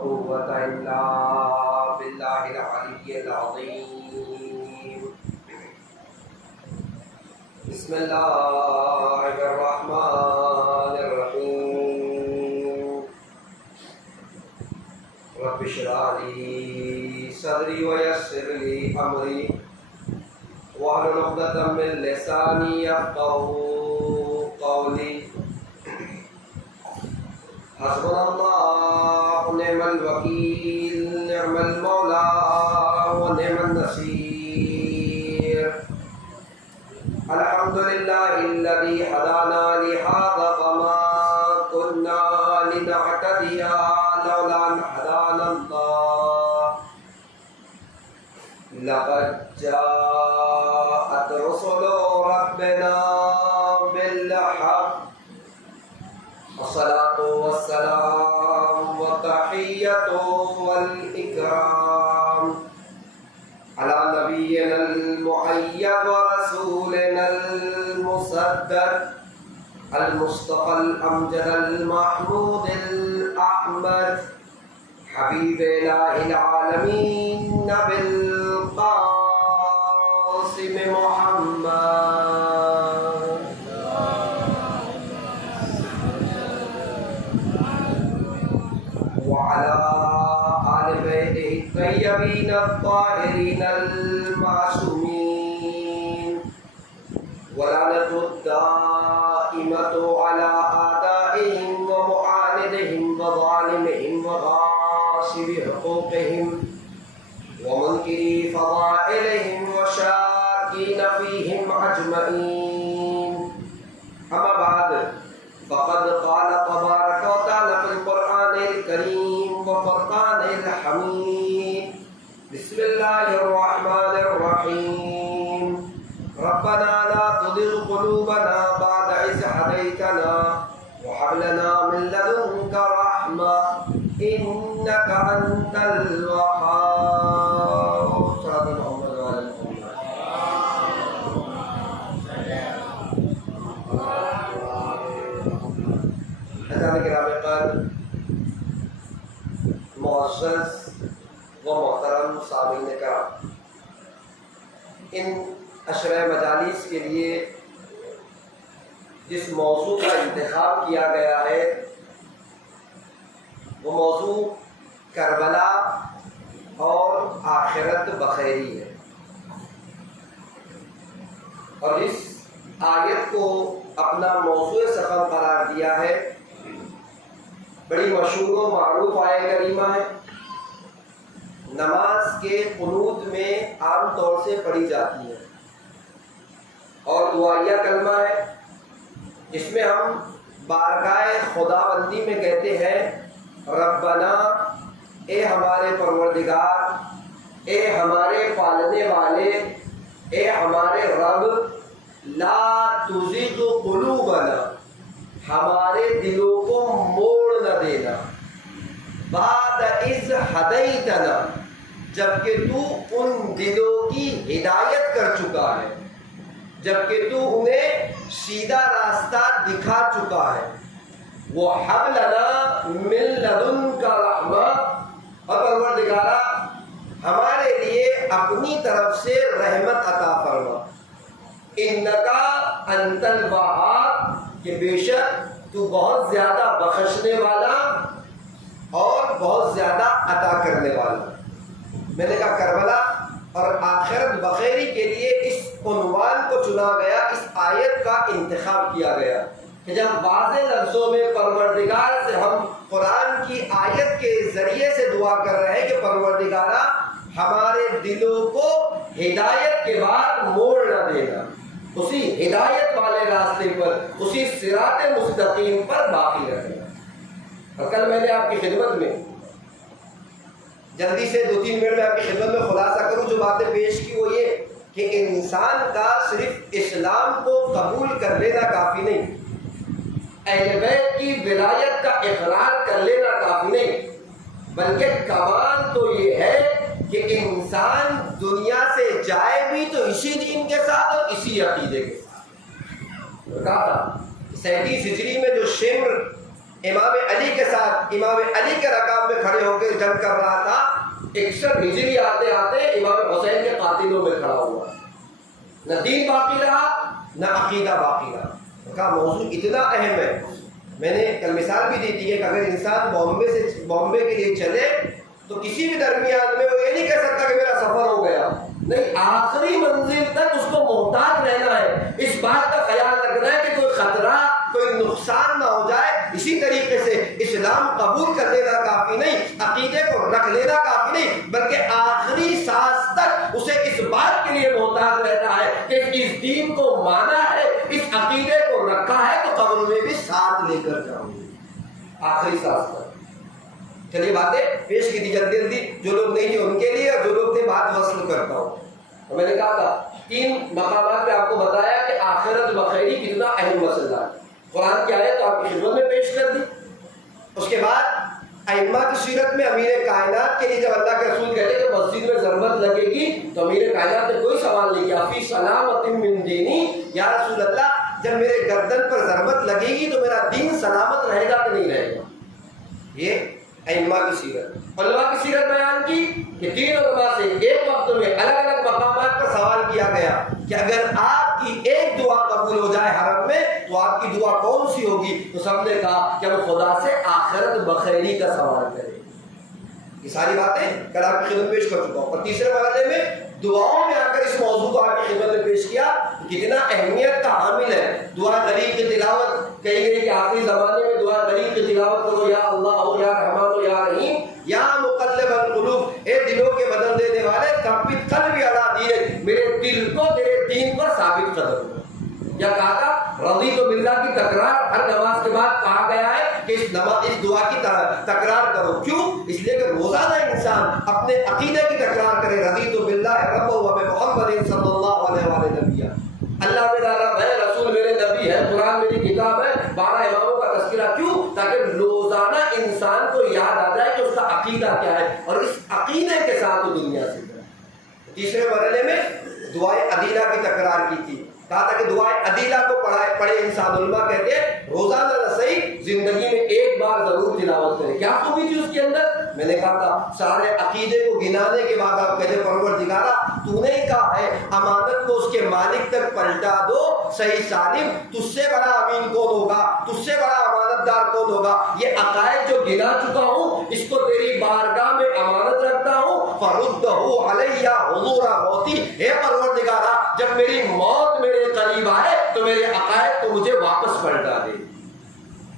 قوة إلا بالله العلي العظيم. بسم الله الرحمن الرحيم. رب اشرح لي صدري ويسر لي أمري واحلل عقدة من لساني يفقهوا قولي. حسبنا الله ونعم الوكيل نعم المولى ونعم النصير. الحمد لله الذي هدانا لهذا وما كنا لنهتدي لولا أن هدانا الله. لقد جاءت رسل ربنا بالحق. الصلاة والسلام والتحية والإكرام على نبينا المؤيد ورسولنا المسدد المصطفى الأمجد المحمود الأحمد حبيب إله العالمين نبي القاسم محمد وعلى آل بيته الطيبين الطاهرين المعصومين ولعنة الدائمة على أعدائهم ومعاندهم وظالمهم وغاصب حقوقهم ومنكري فضائلهم وشاكين فيهم أجمعين. أما بعد فقد قال تبارك وتعالى في القرآن الكريم وفرقان الحميد. بسم الله الرحمن الرحيم. ربنا لا تزغ قلوبنا بعد إذ هديتنا وهب لنا من لدنك رحمة إنك أنت الوهاب. صلى محمد وعلى محمد. حضرات کرام قدر، معزز و محترم سامعین کرام، ان عشرہ مجالس کے لیے جس موضوع کا انتخاب کیا گیا ہے وہ موضوع کربلا اور آخرت بخیری ہے، اور اس آیت کو اپنا موضوع سفر قرار دیا ہے. بڑی مشہور و معروف آیت کریمہ ہے، نماز کے قنوت میں عام طور سے پڑھی جاتی ہے، اور دعائیہ کلمہ ہے جس میں ہم بارگاہ خدا بندی میں کہتے ہیں ربنا، اے ہمارے پروردگار، اے ہمارے پالنے والے، اے ہمارے رب، لا تزغ قلوبنا، ہمارے دلوں کو موڑ نہ دینا، بعد اذ ہدیتنا، جبکہ تو ان دلوں کی ہدایت کر چکا ہے، جبکہ تو انہیں سیدھا راستہ دکھا چکا ہے. وَهَبْ لَنَا مِن لَدُنْكَ رَحْمَةً، اور پروردگارا ہمارے لیے اپنی طرف سے رحمت عطا فرما. اِنَّكَ أَنْتَ الْوَهَّابُ، کہ بے شک تو بہت زیادہ بخشنے والا اور بہت زیادہ عطا کرنے والا. میں نے کہا کربلا اور آخرت بخیری کے لیے اس عنوان کو چنا گیا، اس آیت کا انتخاب کیا گیا کہ جب واضح لفظوں میں پروردگار سے ہم قرآن کی آیت کے ذریعے سے دعا کر رہے ہیں کہ پروردگارا ہمارے دلوں کو ہدایت کے بعد موڑ نہ دینا، اسی ہدایت والے راستے پر، اسی صراط مستقیم پر باقی رکھنا. اور کل میں نے آپ کی خدمت میں جلدی سے 2-3 منٹ میں آپ کی خدمت میں خلاصہ کروں جو باتیں پیش کی، وہ یہ کہ انسان کا صرف اسلام کو قبول کر لینا کافی نہیں، اہل بیت کی ولایت کا اقرار کر لینا کافی نہیں، بلکہ کمال تو یہ ہے کہ انسان دنیا سے جائے بھی تو اسی دین کے ساتھ اور اسی عقیدے کے ساتھ. کہا تھا 37 ہجری میں جو شمر امام علی کے ساتھ امام علی کے رکاب میں کھڑے ہو کے جنگ کر رہا تھا، 61 ہجری آتے آتے امام حسین کے قاتلوں میں کھڑا ہوا، نہ دین باقی رہا نہ عقیدہ باقی رہا۔ کا موضوع اتنا اہم ہے، میں نے کل مثال بھی دی تھی کہ اگر انسان بامبے کے لیے چلے تو کسی بھی درمیان میں وہ یہ نہیں کہہ سکتا کہ میرا سفر ہو گیا، نہیں، آخری منزل تک اس کو محتاط رہنا ہے، اس بات کا خیال رکھنا ہے کہ کوئی خطرہ کوئی نقصان نہ ہو جائے۔ اسی طریقے سے اسلام قبول کر لینا کافی نہیں، عقیدے کو رکھ لینا کافی نہیں، بلکہ آخری سانس تک اسے اس بات کے لیے محتاط رہنا ہے کہ اس دین کو مانا ہے، اس عقیدے کو رکھا ہے تو قبر میں بھی ساتھ لے کر جاؤں گی آخری سانس تک۔ چلیے باتیں پیش کی تھی جلدی جلدی، جو لوگ نہیں تھے ان کے لیے اور جو لوگ تھے بات وصل کرتا ہوں۔ تو میں نے کہا تھا 3 مقامات پہ آپ کو بتایا کہ آخرت بخیری کتنا اہم مسئلہ ہے، قرآن کی آیت آپ کی خدمت میں پیش کر دی۔ اس کے بعد ائمہ کی سیرت میں امیر کائنات کے لیے جب اللہ کے رسول کہتے کہ مسجد میں ضرورت لگے گی تو امیر کائنات نے کوئی سوال نہیں کیا، فی سلامت من دینی، یا رسول اللہ جب میرے گردن پر ضرورت لگے گی تو میرا دین سلامت رہے گا کہ نہیں رہے گا۔ یہ ائمہ کی سیرت۔ علماء کی سیرت بیان کی کہ 3 علماء سے ایک وقت میں الگ الگ مقامات پر سوال کیا گیا کہ اگر آپ کی ایک دعا قبول ہو جائے حرم میں تو آپ کی دعا کون سی ہوگی؟ تو سب نے کہا کہ ہم خدا سے آخرت بخیری کا سوال کریں۔ یہ ساری باتیں کل آپ کی خدمت پیش کر چکا ہوں، اور تیسرے مرحلے میں دعاؤں میں آ کر اس موضوع کو آپ کی خدمت میں پیش کیا کتنا اہمیت کا حامل ہے۔ دعا غریب کی تلاوت کہی گئی کہ آخری زمانے میں دعا غریب کی تلاوت کرو، یا اللہ ہو یا رحمان ہو یا رحیم یا مقلب القلوب، اے دلوں کے بدل دینے والے ثابت قلبی علی دینک، میرے دل کو تیرے دین پر ثابت قدم۔ یا کہا تھا رضیت باللہ کی تکرار ہر نماز کے بعد کہا گیا ہے کہ اس دعا کی تکرار کرو۔ کیوں؟ اس لیے کہ روزانہ انسان اپنے عقیدے کی تکرار کرے، رضیت باللہ رب و بمحمد صلی اللہ علیہ وسلم، اللہ میرا رب ہے، رسول میرے نبی ہے، قرآن میری کتاب ہے، 12 اماموں کا تذکرہ۔ کیوں؟ تاکہ روزانہ انسان کو یاد آ جائے کہ اس کا عقیدہ کیا ہے اور اس عقیدے کے ساتھ وہ دنیا سے جائے۔ تیسرے مرحلے میں دعائے عدیلہ کی تکرار کی تھی، کہا تھا کہ دعائے عدیلہ کو پڑھے انسان، علماء کہتے ہیں روزانہ نہ صحیح زندگی میں ایک بار ضرور تلاوت کرے۔ کیا خوبی تھی اس کے اندر؟ میں نے کہا تھا سارے عقیدے کو گنانے کے بعد آپ کہتے پروردگارا تو نے کہا ہے امانت کو اس کے مالک تک پلٹا دو صحیح سالم، تجھ سے بڑا امین کون ہوگا، تجھ سے بڑا امانت دار کون ہوگا؟ یہ عقائد جو گنا چکا ہوں اس کو تیری بارگاہ میں امانت رکھتا ہوں، فردہ علیہ حضور موتی، اے پروردگارا جب میری موت میرے قریب آئے تو میرے عقائد کو مجھے واپس پلٹا دے۔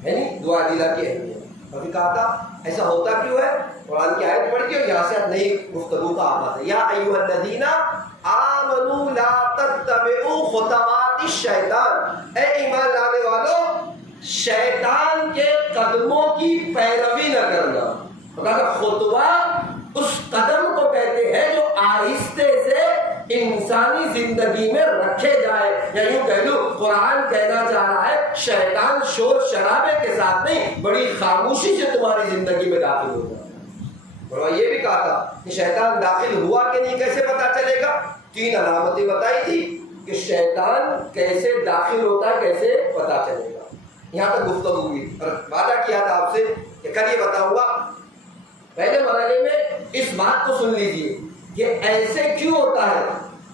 ہے نہیں دعا عدیلہ کی اہمیت؟ ابھی کہا تھا ایسا ہوتا کیوں ہے؟ قرآن کی آیت پڑھ کے اور یہاں سے نئی گفتگو کا آغاز ہے۔ یا ایھا الذین آمنوا لا تتبعوا خطوات الشیطان، اے ایمان لانے والو شیطان کے قدموں کی پیروی نہ کرنا۔ کہا خطوہ اس قدم کو کہتے ہیں جو آہستہ سے انسانی زندگی میں رکھے جائے، یا یوں کہہ لوں قرآن کہنا چاہ رہا ہے شیطان شور شرابے کے ساتھ نہیں بڑی خاموشی سے تمہاری زندگی میں داخل ہو جائے۔ اور یہ بھی کہا تھا کہ شیطان داخل ہوا کہ نہیں کیسے پتا چلے گا؟ 3 علامتیں بتائی تھی کہ شیطان کیسے داخل ہوتا ہے، کیسے پتا چلے گا۔ یہاں تک گفتگو ہوئی اور وعدہ کیا تھا آپ سے کہ کل یہ بتاؤں گا۔ پہلے مرحلے میں اس بات کو سن لیجئے کہ ایسے کیوں ہوتا ہے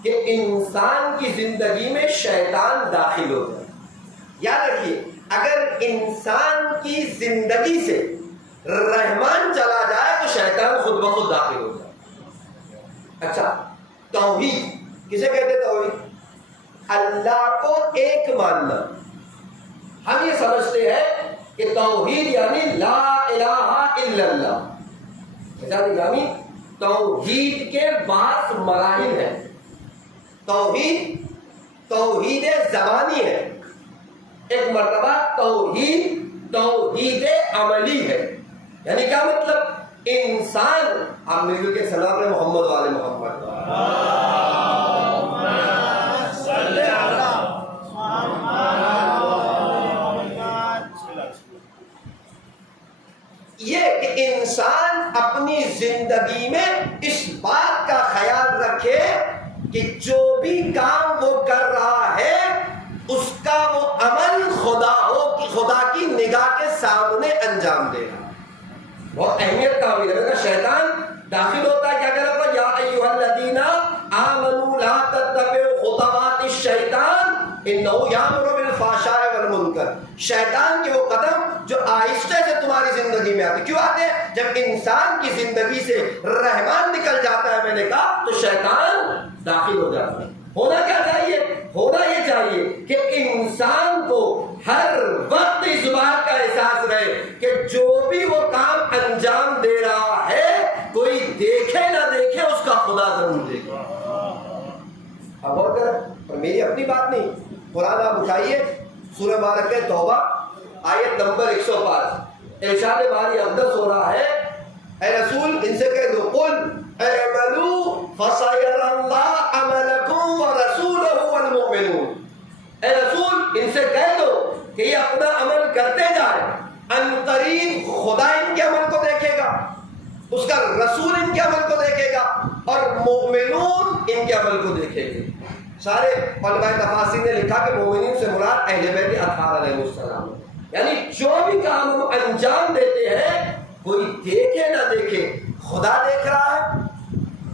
کہ انسان کی زندگی میں شیطان داخل ہوتا ہے۔ یاد رکھیے اگر انسان کی زندگی سے رحمان چلا جائے تو شیطان خود بخود داخل ہو جائے۔ اچھا توحید کسے کہتے؟ توحید اللہ کو ایک ماننا۔ ہم یہ سمجھتے ہیں کہ توحید یعنی لا الہ الا اللہ، یعنی توحید کے بعض مراحل ہیں۔ توحید زبانی ہے، ایک مرتبہ توحید عملی ہے۔ یعنی کیا مطلب؟ انسان آپ مل کے سلام محمد والے محمد یہ کہ انسان اپنی زندگی میں اس بات کا خیال رکھے کہ جو بھی کام وہ کر رہا ہے اس کا وہ عمل خدا کی نگاہ کے سامنے انجام دے گا۔ بہت اہمیت کا عمل ہے۔ شیطان داخل ہوتا ہے کیا کہہ رہا یا ایھا الذین آمنوا لا تتبعوا خطوات الشیطان انہ یامر بالفحشاء والمنکر. شیطان کے وہ قدم جو آہستہ سے تمہاری زندگی میں آتے. کیوں آتے ہیں؟ جب انسان کی زندگی سے رحمان نکل جاتا ہے، میں نے کہا، تو شیطان داخل ہو جاتا ہے. ہونا کیا چاہیے؟ ہونا یہ چاہیے کہ انسان کو ہر وقت اس بات کا احساس رہے کہ جو بھی وہ کام انجام دے رہا ہے، کوئی دیکھے نہ دیکھے، اس کا خدا ضرور دیکھے. اب اور میری اپنی بات نہیں، قرآن آپ اٹھائیے سورہ مبارکہ توبہ آیت نمبر 105. ارشاد باری اقدس ہو رہا ہے، اے رسول ان سے کہہ دو قل اعملوا فسيرى الله عملكم ورسوله والمؤمنون. اے رسول ان سے کہہ دو کہ یہ اپنا عمل کرتے جائیں، ان قریب خدا ان کے عمل کو دیکھے گا، اس کا رسول ان کے عمل کو دیکھے گا، اور مومنون ان کے عمل کو دیکھیں گے. سارے علماء تفاسیر نے لکھا کہ مومنین سے مراد اہل بیت اطہار علیہ السلام، یعنی جو بھی کام ہم انجام دیتے ہیں، کوئی دیکھے نہ دیکھے، خدا دیکھ رہا ہے،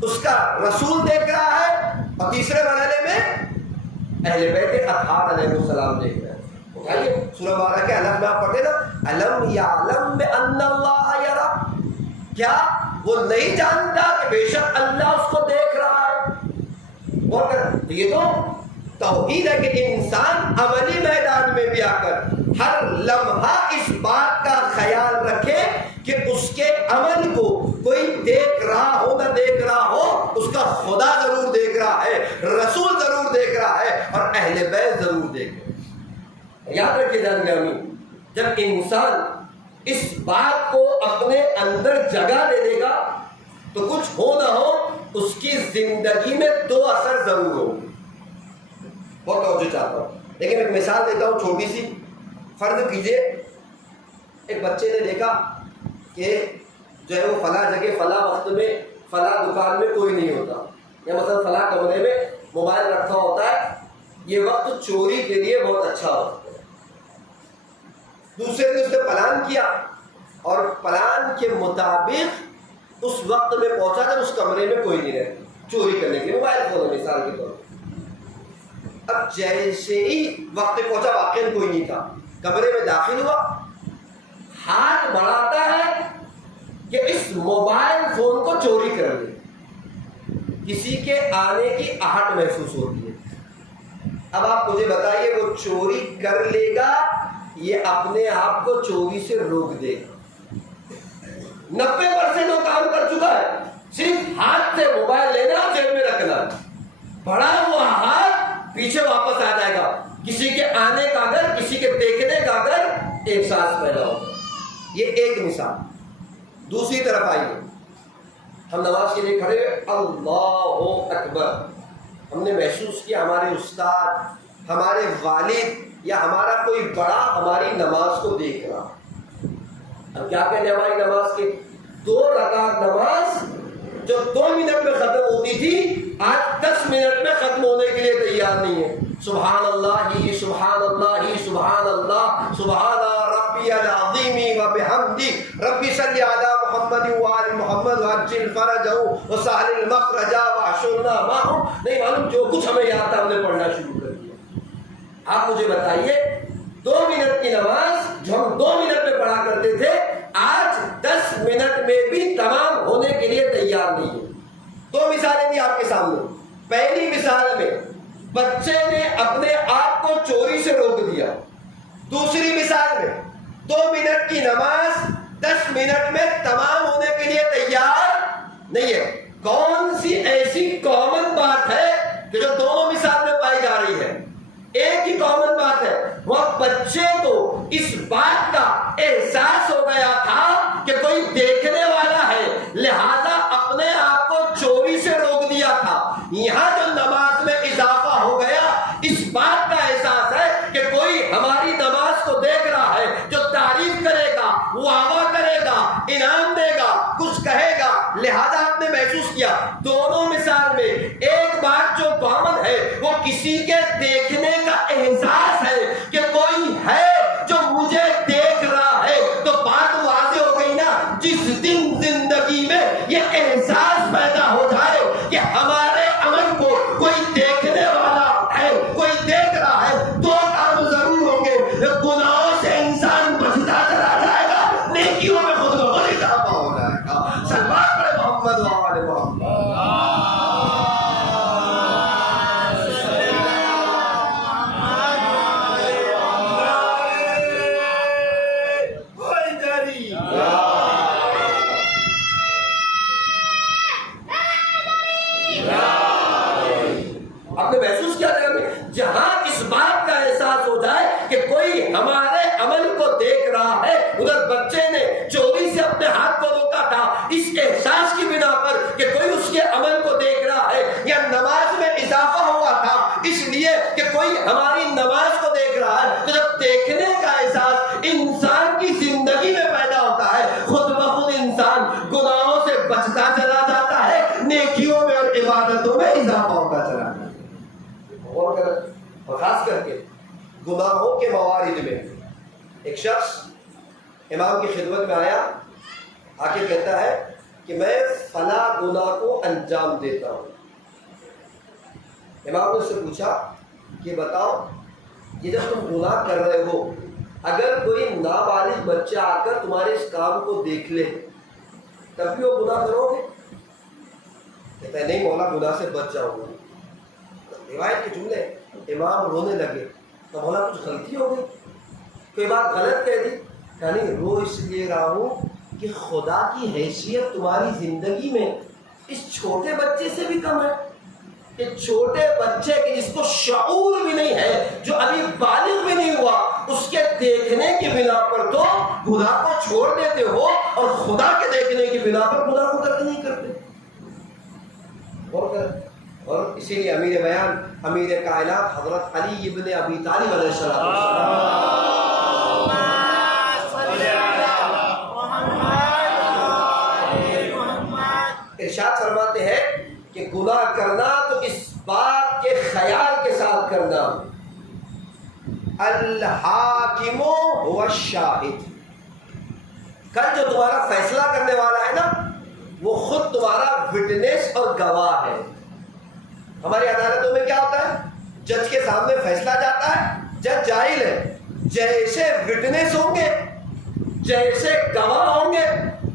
اس کا رسول دیکھ رہا ہے، اور تیسرے مرحلے میں اہل بیت اطہار علیہ السلام دیکھ رہے ہیں. اٹھائیے سورہ مبارکہ الف میں آپ پڑھتے نا، الم یعلم بان اللہ یری، کیا وہ نہیں جانتا کہ بے شک اللہ اس کو دیکھ رہا ہے. اور یہ تو توحید ہے کہ انسان عملی میدان میں بھی آ کر ہر لمحہ اس بات کا خیال رکھے کہ اس کے عمل کو کوئی دیکھ رہا ہو نہ دیکھ رہا ہو، اس کا خدا ضرور دیکھ رہا ہے، رسول ضرور دیکھ رہا ہے، اور اہل بیت ضرور دیکھ رہے ہیں. یاد رکھیے جان گرامی، جب انسان اس بات کو اپنے اندر جگہ دے دے گا تو کچھ ہو نہ ہو اس کی زندگی میں دو اثر ضرور ہو. بہت توجہ چاہتا ہوں، لیکن ایک مثال دیتا ہوں چھوٹی سی. فرض کیجئے ایک بچے نے دیکھا کہ جو ہے وہ فلاں جگہ فلاں وقت میں فلاں دکان میں کوئی نہیں ہوتا، یا مثلا فلاں کمرے میں موبائل رکھا ہوتا ہے، یہ وقت چوری کے لیے بہت اچھا وقت ہے. دوسرے نے اس نے پلان کیا اور پلان کے مطابق اس وقت میں پہنچا جب اس کمرے میں کوئی نہیں رہتا چوری کرنے کے لیے، موبائل فون ہے مثال کے طور پر. اب جیسے ہی وقت پہنچا واقعی کوئی نہیں تھا، کمرے میں داخل ہوا، ہاتھ بڑھاتا ہے کہ اس موبائل فون کو چوری کر لے. کسی کے آنے کی آہٹ محسوس ہوتی ہے. اب آپ مجھے بتائیے وہ چوری کر لے گا، یہ اپنے آپ کو چوری سے روک دے گا. 90% وہ کام کر چکا ہے، صرف ہاتھ سے موبائل لینا اور جیب میں رکھنا. بڑا ہوا ہاتھ پیچھے واپس آ جائے گا. کسی کے آنے کا اگر، کسی کے دیکھنے کا اگر احساس پیدا ہوگا. یہ ایک مثال. دوسری طرف آئیے، ہم نماز کے لیے کھڑے ہوئے، اللہ اکبر، ہم نے محسوس کیا ہمارے استاد، ہمارے والد یا ہمارا کوئی بڑا ہماری نماز کو دیکھ رہا. اب کیا کہنے ہماری نماز کے 2 رکعت نماز جو 2 منٹ میں ختم ہوتی تھی، آج 10 منٹ میں ختم ہونے کے لیے تیار نہیں ہے. سبحان اللہ سبحان اللہ سبحان اللہ سبحان ربی العظیم و بحمدی ربی صلی علی محمد وآل محمد وعجل فرجہ وسہل المخرج واحشرنا معہم. نہیں معلوم جو کچھ ہمیں یاد تھا ہم نے پڑھنا شروع کر دیا. آپ مجھے بتائیے 2 منٹ کی نماز جو ہم 2 منٹ میں پڑھا کرتے تھے، آج 10 منٹ میں بھی تمام ہونے کے لیے تیار نہیں ہے. 2 مثالیں دی آپ کے سامنے. پہلی مثال میں بچے نے اپنے آپ کو چوری سے روک دیا. دوسری مثال میں 2 منٹ کی نماز 10 منٹ میں تمام ہونے کے لیے تیار نہیں ہے. کون سی ایسی کامن بات ہے کہ جو دونوں مثال میں پائی جا رہی ہے؟ ایک ہی کامن بات ہے، وہ بچے کو اس بات کا احساس ہو گیا تھا کہ کوئی دیکھنے والا ہے، لہذا اپنے آپ کو چوری سے روک دیا تھا. یہاں جو نماز میں اضافہ ہو گیا، اس بات کا احساس ہے کہ کوئی ہماری نماز کو دیکھ رہا ہے، جو تعریف کرے گا، واہ کرے گا، انعام دے گا، کچھ کہے گا. لہذا آپ نے محسوس کیا دونوں مثال میں ایک بات جو کامن ہے وہ کسی کے دیکھنے کا احساس ہے کہ کوئی ہے جو مجھے دیکھ رہا ہے. تو بات واضح ہو گئی نا، جس دن زندگی میں یہ احساس احساس کی بنا پر کہ کوئی اس کے عمل کو دیکھ رہا ہے، یا نماز میں اضافہ ہوا تھا اس لیے کہ کوئی ہماری نماز کو دیکھ رہا ہے، تو جب دیکھنے کا احساس انسان کی زندگی میں پیدا ہوتا ہے، خود بخود انسان گناہوں سے بچتا چلا جاتا ہے، نیکیوں میں اور عبادتوں میں اضافہ ہوتا چلا جاتا ہے۔ اور خاص کر کے گناہوں کے موارد میں ایک شخص امام کی خدمت میں آیا، آ کے کہتا ہے کہ میں فلاں گناہ کو انجام دیتا ہوں۔ امام نے اس سے پوچھا کہ بتاؤ، یہ جب تم گناہ کر رہے ہو، اگر کوئی نابالغ بچہ آ کر تمہارے اس کام کو دیکھ لے تب بھی وہ گناہ کرو گے؟ کہتا ہے نہیں مولا، گناہ سے بچ جاؤ گا۔ روایت کے جملے، امام رونے لگے تو مولا کچھ غلطی ہو گئی، کوئی بات غلط کہہ دی؟ کہ نہیں، رو اس لیے رہا ہوں کہ خدا کی حیثیت تمہاری زندگی میں اس چھوٹے بچے سے بھی کم ہے، کہ چھوٹے بچے کے جس کو شعور بھی نہیں ہے، جو ابھی بالغ بھی نہیں ہوا، اس کے دیکھنے کی بنا پر تو گناہ کو چھوڑ دیتے ہو، اور خدا کے دیکھنے کی بنا پر گناہ کو ترک نہیں کرتے۔ اور اسی لیے امیر بیان، امیر کائنات حضرت علی ابن ابی طالب علیہ السلام ارشاد فرماتے ہیں کہ گناہ کرنا تو اس بات کے خیال کے ساتھ کرنا، الحاکم هو الشاہد، کل جو تمہارا فیصلہ کرنے والا ہے نا، وہ خود تمہارا وٹنس اور گواہ ہے۔ ہماری عدالتوں میں کیا ہوتا ہے؟ جج کے سامنے فیصلہ جاتا ہے، جج جاہل ہے، جیسے وٹنس ہوں گے، جیسے گواہ ہوں گے،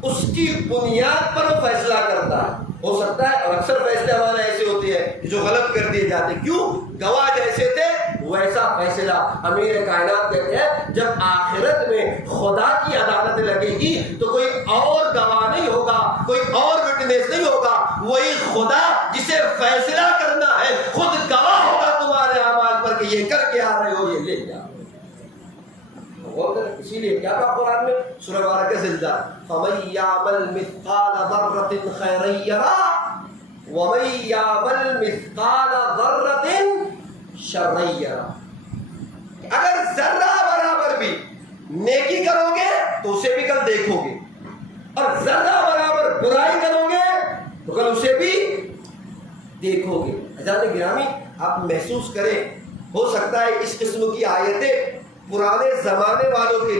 اس کی بنیاد پر وہ فیصلہ کرتا ہے۔ ہو سکتا ہے، اور اکثر فیصلے ہمارے ایسے ہوتے ہیں جو غلط کر دیے جاتے ہیں، کیوں؟ گواہ جیسے تھے ویسا فیصلہ۔ امیر کائنات کہتے ہیں جب آخرت میں خدا کی عدالت لگے گی تو کوئی اور گواہ نہیں ہوگا، کوئی اور وٹنس نہیں ہوگا، وہی خدا جسے فیصلہ کرنا ہے خود گواہ ہوگا تمہارے اعمال پر کہ یہ کر کے آ رہے ہو، یہ لے کے آ رہے ہو۔ اسی لیے کیا کہا قرآن میں سورہ بقرہ کا سجدہ، فَمَن يَعْمَلْ مِثْقَالَ ذَرَّةٍ خَيْرًا يَرَهُ وَمَن يَعْمَلْ مِثْقَالَ ذَرَّةٍ شَرًّا يَرَهُ۔ اگر ذرہ برابر بھی نیکی کرو گے تو اسے بھی کل دیکھو گے، اور ذرہ برابر برائی کرو گے تو کل اسے بھی دیکھو گے۔ حضرات گرامی، آپ محسوس کریں، ہو سکتا ہے اس قسم کی آیتیں پرانے زمانے والوں کے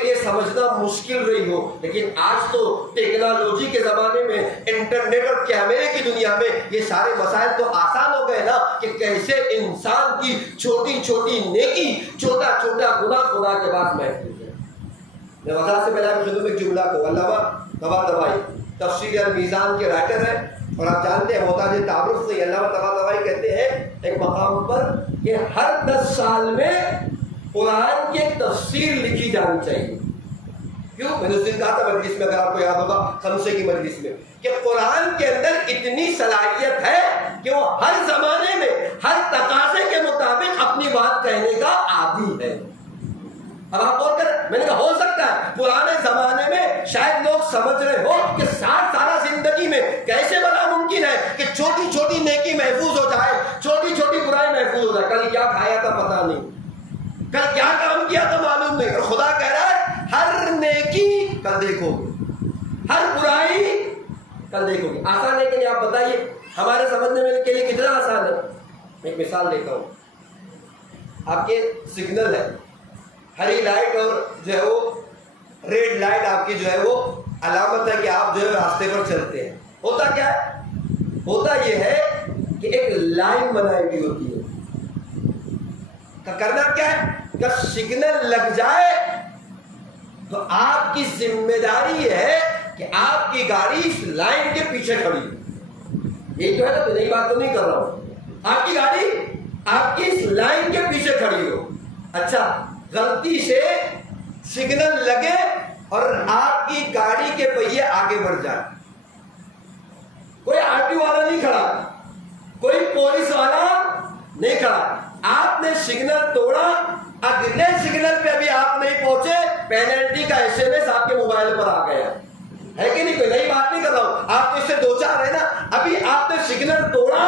لیے سمجھنا مشکل رہی ہو، لیکن آج تو ٹیکنالوجی کے زمانے میں، انٹرنیٹ اور کیمرے کی دنیا میں یہ سارے مسائل تو آسان ہو گئے نا، کہ کیسے انسان کی چھوٹی چھوٹی نیکی، چھوٹا چھوٹا گناہ خدا کے پاس محفوظ ہے۔ میں وضاحت سے پہلے خدمت میں ایک جملہ کو، علامہ طباطبائی تفسیر المیزان کے رائٹر ہیں، اور آپ جانتے ہیں محتاج تعارف سے علامہ طباطبائی کہتے ہیں ایک مقام پر کہ ہر 10 سال میں قرآن کی ایک تفسیر لکھی جانی چاہیے۔ کیوں؟ میں نے اس دن کہا تھا مجلس میں، اگر آپ کو یاد ہوگا خمسے کی مجلس میں، کہ قرآن کے اندر اتنی صلاحیت ہے کہ وہ ہر زمانے میں ہر تقاضے کے مطابق اپنی بات کہنے کا عادی ہے۔ اب آپ غور کریں، میں نے کہا ہو سکتا ہے پرانے زمانے میں شاید لوگ سمجھ رہے ہو کہ 60 سالہ زندگی میں کیسے بنا ممکن ہے کہ چھوٹی چھوٹی نیکی محفوظ ہو جائے، چھوٹی چھوٹی برائی محفوظ ہو جائے، کل کیا کھایا تھا پتہ نہیں، کل کیا کام کیا تھا معلوم نہیں، اور خدا کہہ رہا ہے ہر نیکی کل دیکھو گے، ہر برائی کل دیکھو گے۔ آسان ہے کہ نہیں؟ آپ بتائیے، ہمارے سمجھنے کے لیے کتنا آسان ہے؟ ایک مثال دیتا ہوں، آپ کے سگنل ہے، ہری لائٹ اور جو ہے وہ ریڈ لائٹ آپ کی جو ہے وہ علامت ہے کہ آپ جو ہے راستے پر چلتے ہیں۔ ہوتا کیا ہے؟ ہوتا یہ ہے کہ ایک لائن بنائی ہوئی ہوتی ہے، کرنا کیا ہے کہ سگنل لگ جائے تو آپ کی ذمہ داری یہ ہے کہ آپ کی گاڑی اس لائن کے پیچھے کھڑی ہے۔ یہ جو ہے نا، نئی بات تو نہیں کر رہا ہوں، آپ کی گاڑی آپ کی اس لائن کے پیچھے کھڑی ہو۔ اچھا، غلطی سے سگنل لگے اور آپ کی گاڑی کے پہیے آگے بڑھ جائے، کوئی آرٹی والا نہیں کھڑا، کوئی پولیس والا نہیں کھڑا، آپ نے سگنل توڑا، اگلے سگنل پہ ابھی آپ نہیں پہنچے پینلٹی کا SMS آپ کے موبائل پر آ گیا ہے کہ نہیں؟ کوئی نئی بات نہیں کر رہا ہوں، آپ تو اس سے دو چار ہے نا. ابھی آپ نے سگنل توڑا،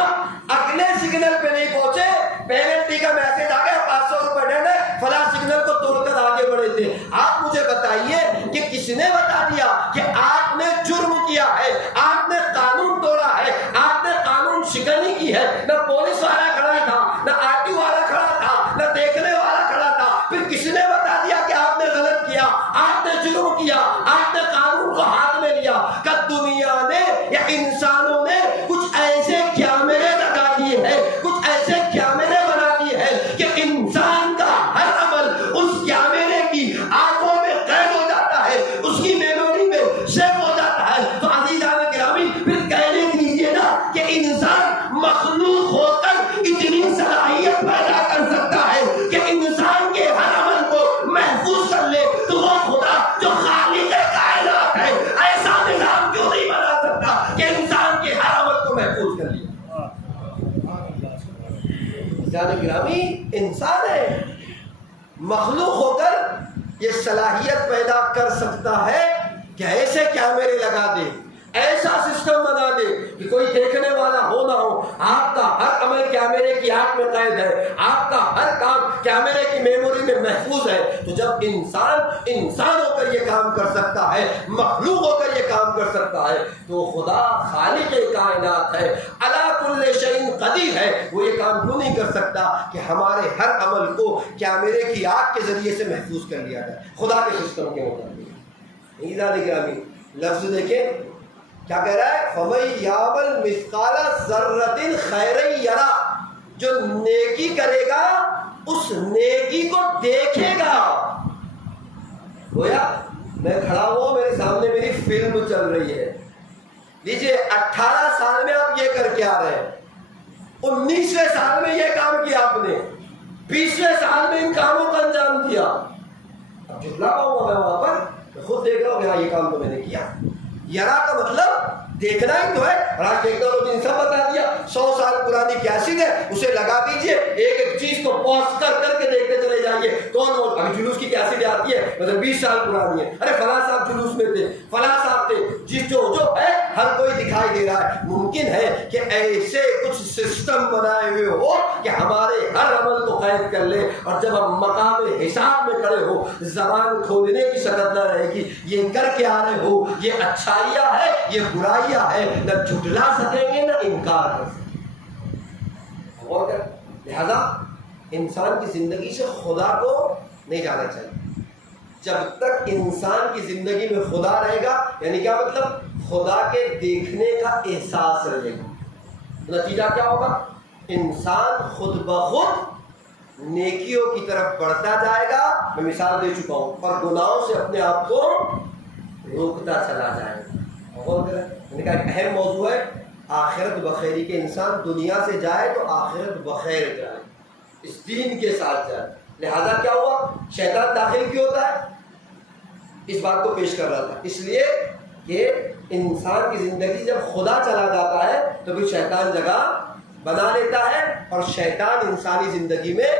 اگلے سگنل پہ نہیں پہنچے، پینلٹی کا میسج آ گیا 500 روپے ڈنڈ ہے، فلاں سگنل کو توڑ کر آگے بڑھے تھے. آپ مجھے بتائیے کہ کس نے بتا دیا کہ آپ نے جرم کیا ہے، آپ نے قانون توڑا ہے، آپ نے قانون شکنی کی ہے؟ نہ پولیس والا کھڑا تھا، نہ RTO والا کھڑا تھا، نہ دیکھنے والا کھڑا تھا. پھر کس نے بتا دیا کہ آپ نے غلط کیا، آپ نے جرم کیا، آپ نے قانون کو ہاتھ میں لیا؟ کہ دنیا نے یا انسانوں نے کچھ ایسے کیمرے لگا دیے ہیں، کچھ ایسے کیمرے بنا دیے ہیں کہ انسان کا ہر عمل اس کیمرے کی آنکھوں میں قید ہو جاتا ہے، اس کی میموری میں سیو ہو جاتا ہے. تو عزیزان گرامی پھر کہنے دیجیے نا کہ انسان مخلوق ہو کر اتنی صلاحیت پیدا کر سکتا ہے کہ انسان کے ہر عمل کو محفوظ کر لے، تو وہ خدا جو خالق کائنات ہے ایسا نظام کیوں نہیں بنا سکتا کہ انسان کے ہر عمل کو محفوظ کر لیا؟ عزیزان گرامی انسان ہے، مخلوق ہو کر یہ صلاحیت پیدا کر سکتا ہے کہ ایسے کیمرے لگا دے، ایسا سسٹم بنا دے کہ کوئی دیکھنے والا ہو نہ ہو، آپ کا ہر عمل کیمرے کی آنکھ میں قید ہے، آپ کا ہر کام کیمرے کی میموری میں محفوظ ہے. تو جب انسان ہو کر یہ کام کر سکتا ہے، مخلوق ہو کر یہ کام کر سکتا ہے، تو خدا خالق کائنات ہے، علی کل شیء قدیر ہے، وہ یہ کام کیوں نہیں کر سکتا کہ ہمارے ہر عمل کو کیمرے کی آنکھ کے ذریعے سے محفوظ کر لیا جائے خدا کے سسٹم کے مطابق. عزیزان گرامی لفظ دیکھیں کیا کہہ رہا ہے؟ فَمَن يَعْمَلْ مِثْقَالَ ذَرَّةٍ خَيْرًا يَرَهُ، جو نیکی کرے گا اس نیکی کو دیکھے گا. گویا میں کھڑا ہوا، میرے سامنے میری فلم چل رہی ہے. لیجئے 18 سال میں آپ یہ کر کے آ رہے ہیں، 19ویں سال میں یہ کام کیا آپ نے، 20ویں سال میں ان کاموں کا انجام دیا. اب جھٹلا پاؤں گا میں وہاں پر؟ میں خود دیکھ رہا ہوں کہ ہاں یہ کام تو میں نے کیا. یرا کا مطلب دیکھنا ہی تو ہے. اور آج ٹیکنالوجی نے سب بتا دیا، 100 سال پرانی کیسٹ ہے، اسے لگا دیجئے، ایک ایک چیز کو پاز کر کر کے دیکھتے چلے جائیے. کون وہ ابھی جلوس کی کیسٹ آتی ہے، مطلب 20 سال پرانی ہے، ارے فلاں صاحب جلوس میں تھے، فلاں صاحب تھے، جس جو ہے ہر کوئی دکھائی دے رہا ہے. ممکن ہے کہ ایسے کچھ سسٹم بنائے ہوئے ہو کہ ہمارے ہر عمل کو قید کر لے، اور جب ہم مقام حساب میں کھڑے ہو زبان کھولنے کی شکل نہ رہے گی. یہ کر کے آ رہے ہو، یہ اچھائیاں ہے، یہ برائیاں ہے، نہ جھٹلا سکیں گے نہ انکار کر سکیں گے. لہذا انسان کی زندگی سے خدا کو نہیں جانا چاہیے. جب تک انسان کی زندگی میں خدا رہے گا، یعنی کیا مطلب؟ خدا کے دیکھنے کا احساس رہے گا. نتیجہ کیا ہوگا؟ انسان خود بخود نیکیوں کی طرف بڑھتا جائے گا، میں مثال دے چکا ہوں، اور گناہوں سے اپنے آپ کو روکتا چلا جائے گا. میں نے کہا ایک اہم موضوع ہے آخرت بخیری، کے انسان دنیا سے جائے تو آخرت بخیر جائے، اس دین کے ساتھ جائے. لہذا کیا ہوا؟ شیطان داخل کیوں ہوتا ہے؟ اس بات کو پیش کر رہا تھا. اس لیے کہ انسان کی زندگی جب خدا چلا جاتا ہے تو پھر شیطان جگہ بنا لیتا ہے، اور شیطان انسانی زندگی میں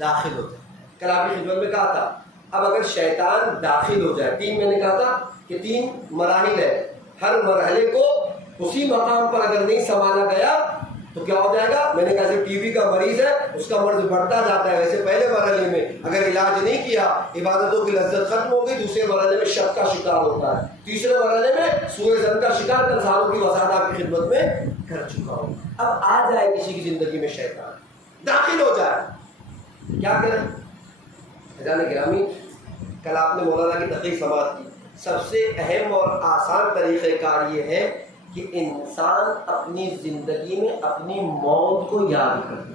داخل ہوتا ہے. کل آپ کی خدمت میں کہا تھا اب اگر شیطان داخل ہو جائے، 3 میں نے کہا تھا کہ 3 مراحل ہے، ہر مرحلے کو اسی مقام پر اگر نہیں سنبھالا گیا تو کیا ہو جائے گا؟ میں نے کہا جیسے ٹی بی کا مریض ہے، اس کا مرض بڑھتا جاتا ہے، ویسے پہلے مرحلے میں اگر علاج نہیں کیا عبادتوں کی لذت ختم ہو گئی، دوسرے مرحلے میں شک کا شکار ہوتا ہے، تیسرے مرحلے میں سوء ظن کا شکار، کل سالوں کی وضاحت آپ کی خدمت میں کر چکا ہوں. اب آ جائے کسی کی زندگی میں شیطان داخل ہو جائے، کیا کریں؟ حضرات گرامی کل آپ نے مولانا کی تقریر سماعت کی. سب سے اہم اور آسان طریقہ کار یہ ہے کہ انسان اپنی زندگی میں اپنی موت کو یاد کرے.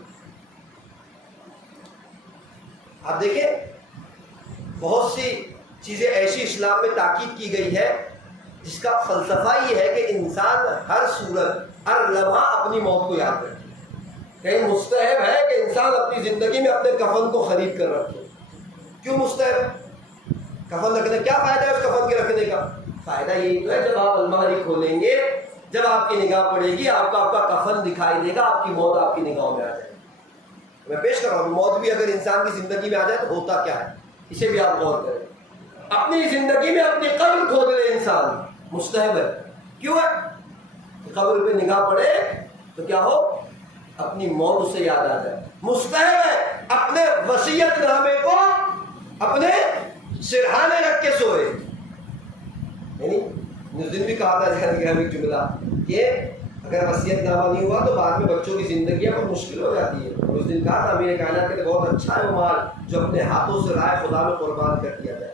آپ دیکھیں بہت سی چیزیں ایسی اسلام میں تاکید کی گئی ہے جس کا فلسفہ یہ ہے کہ انسان ہر صورت ہر لمحہ اپنی موت کو یاد رکھے. کہیں مستحب ہے کہ انسان اپنی زندگی میں اپنے کفن کو خرید کر رکھے. کیوں مستحب ہے؟ کفن رکھنے کیا فائدہ ہے اس کفن کے رکھنے کا؟ فائدہ یہی تو ہے جب آپ الماری کھولیں گے، جب آپ کی نگاہ پڑے گی، آپ کا کفن دکھائی دے گا، آپ کی موت آپ کی نگاہوں میں آ جائے گی. میں پیش کر رہا ہوں موت بھی اگر انسان کی زندگی میں آ جائے تو ہوتا کیا ہے، اسے بھی آپ غور کریں. اپنی زندگی میں اپنی قبر کھود لے انسان، مستحب ہے. کیوں ہے؟ قبر پہ نگاہ پڑے تو کیا ہو؟ اپنی موت اسے یاد آ جائے. مستحب ہے اپنے وصیت نامے کو اپنے سرہانے رکھ کے سوئے. یعنی اس دن بھی کہا تھا ایک جملہ کہ اگر وصیت نامہ نہیں ہوا تو بعد میں بچوں کی زندگیاں بہت مشکل ہو جاتی ہے. اس دن کہا تھا امیر کائنات کہتے بہت اچھا ہے وہ مال جو اپنے ہاتھوں سے رائے خدا میں قربان کر دیا جائے.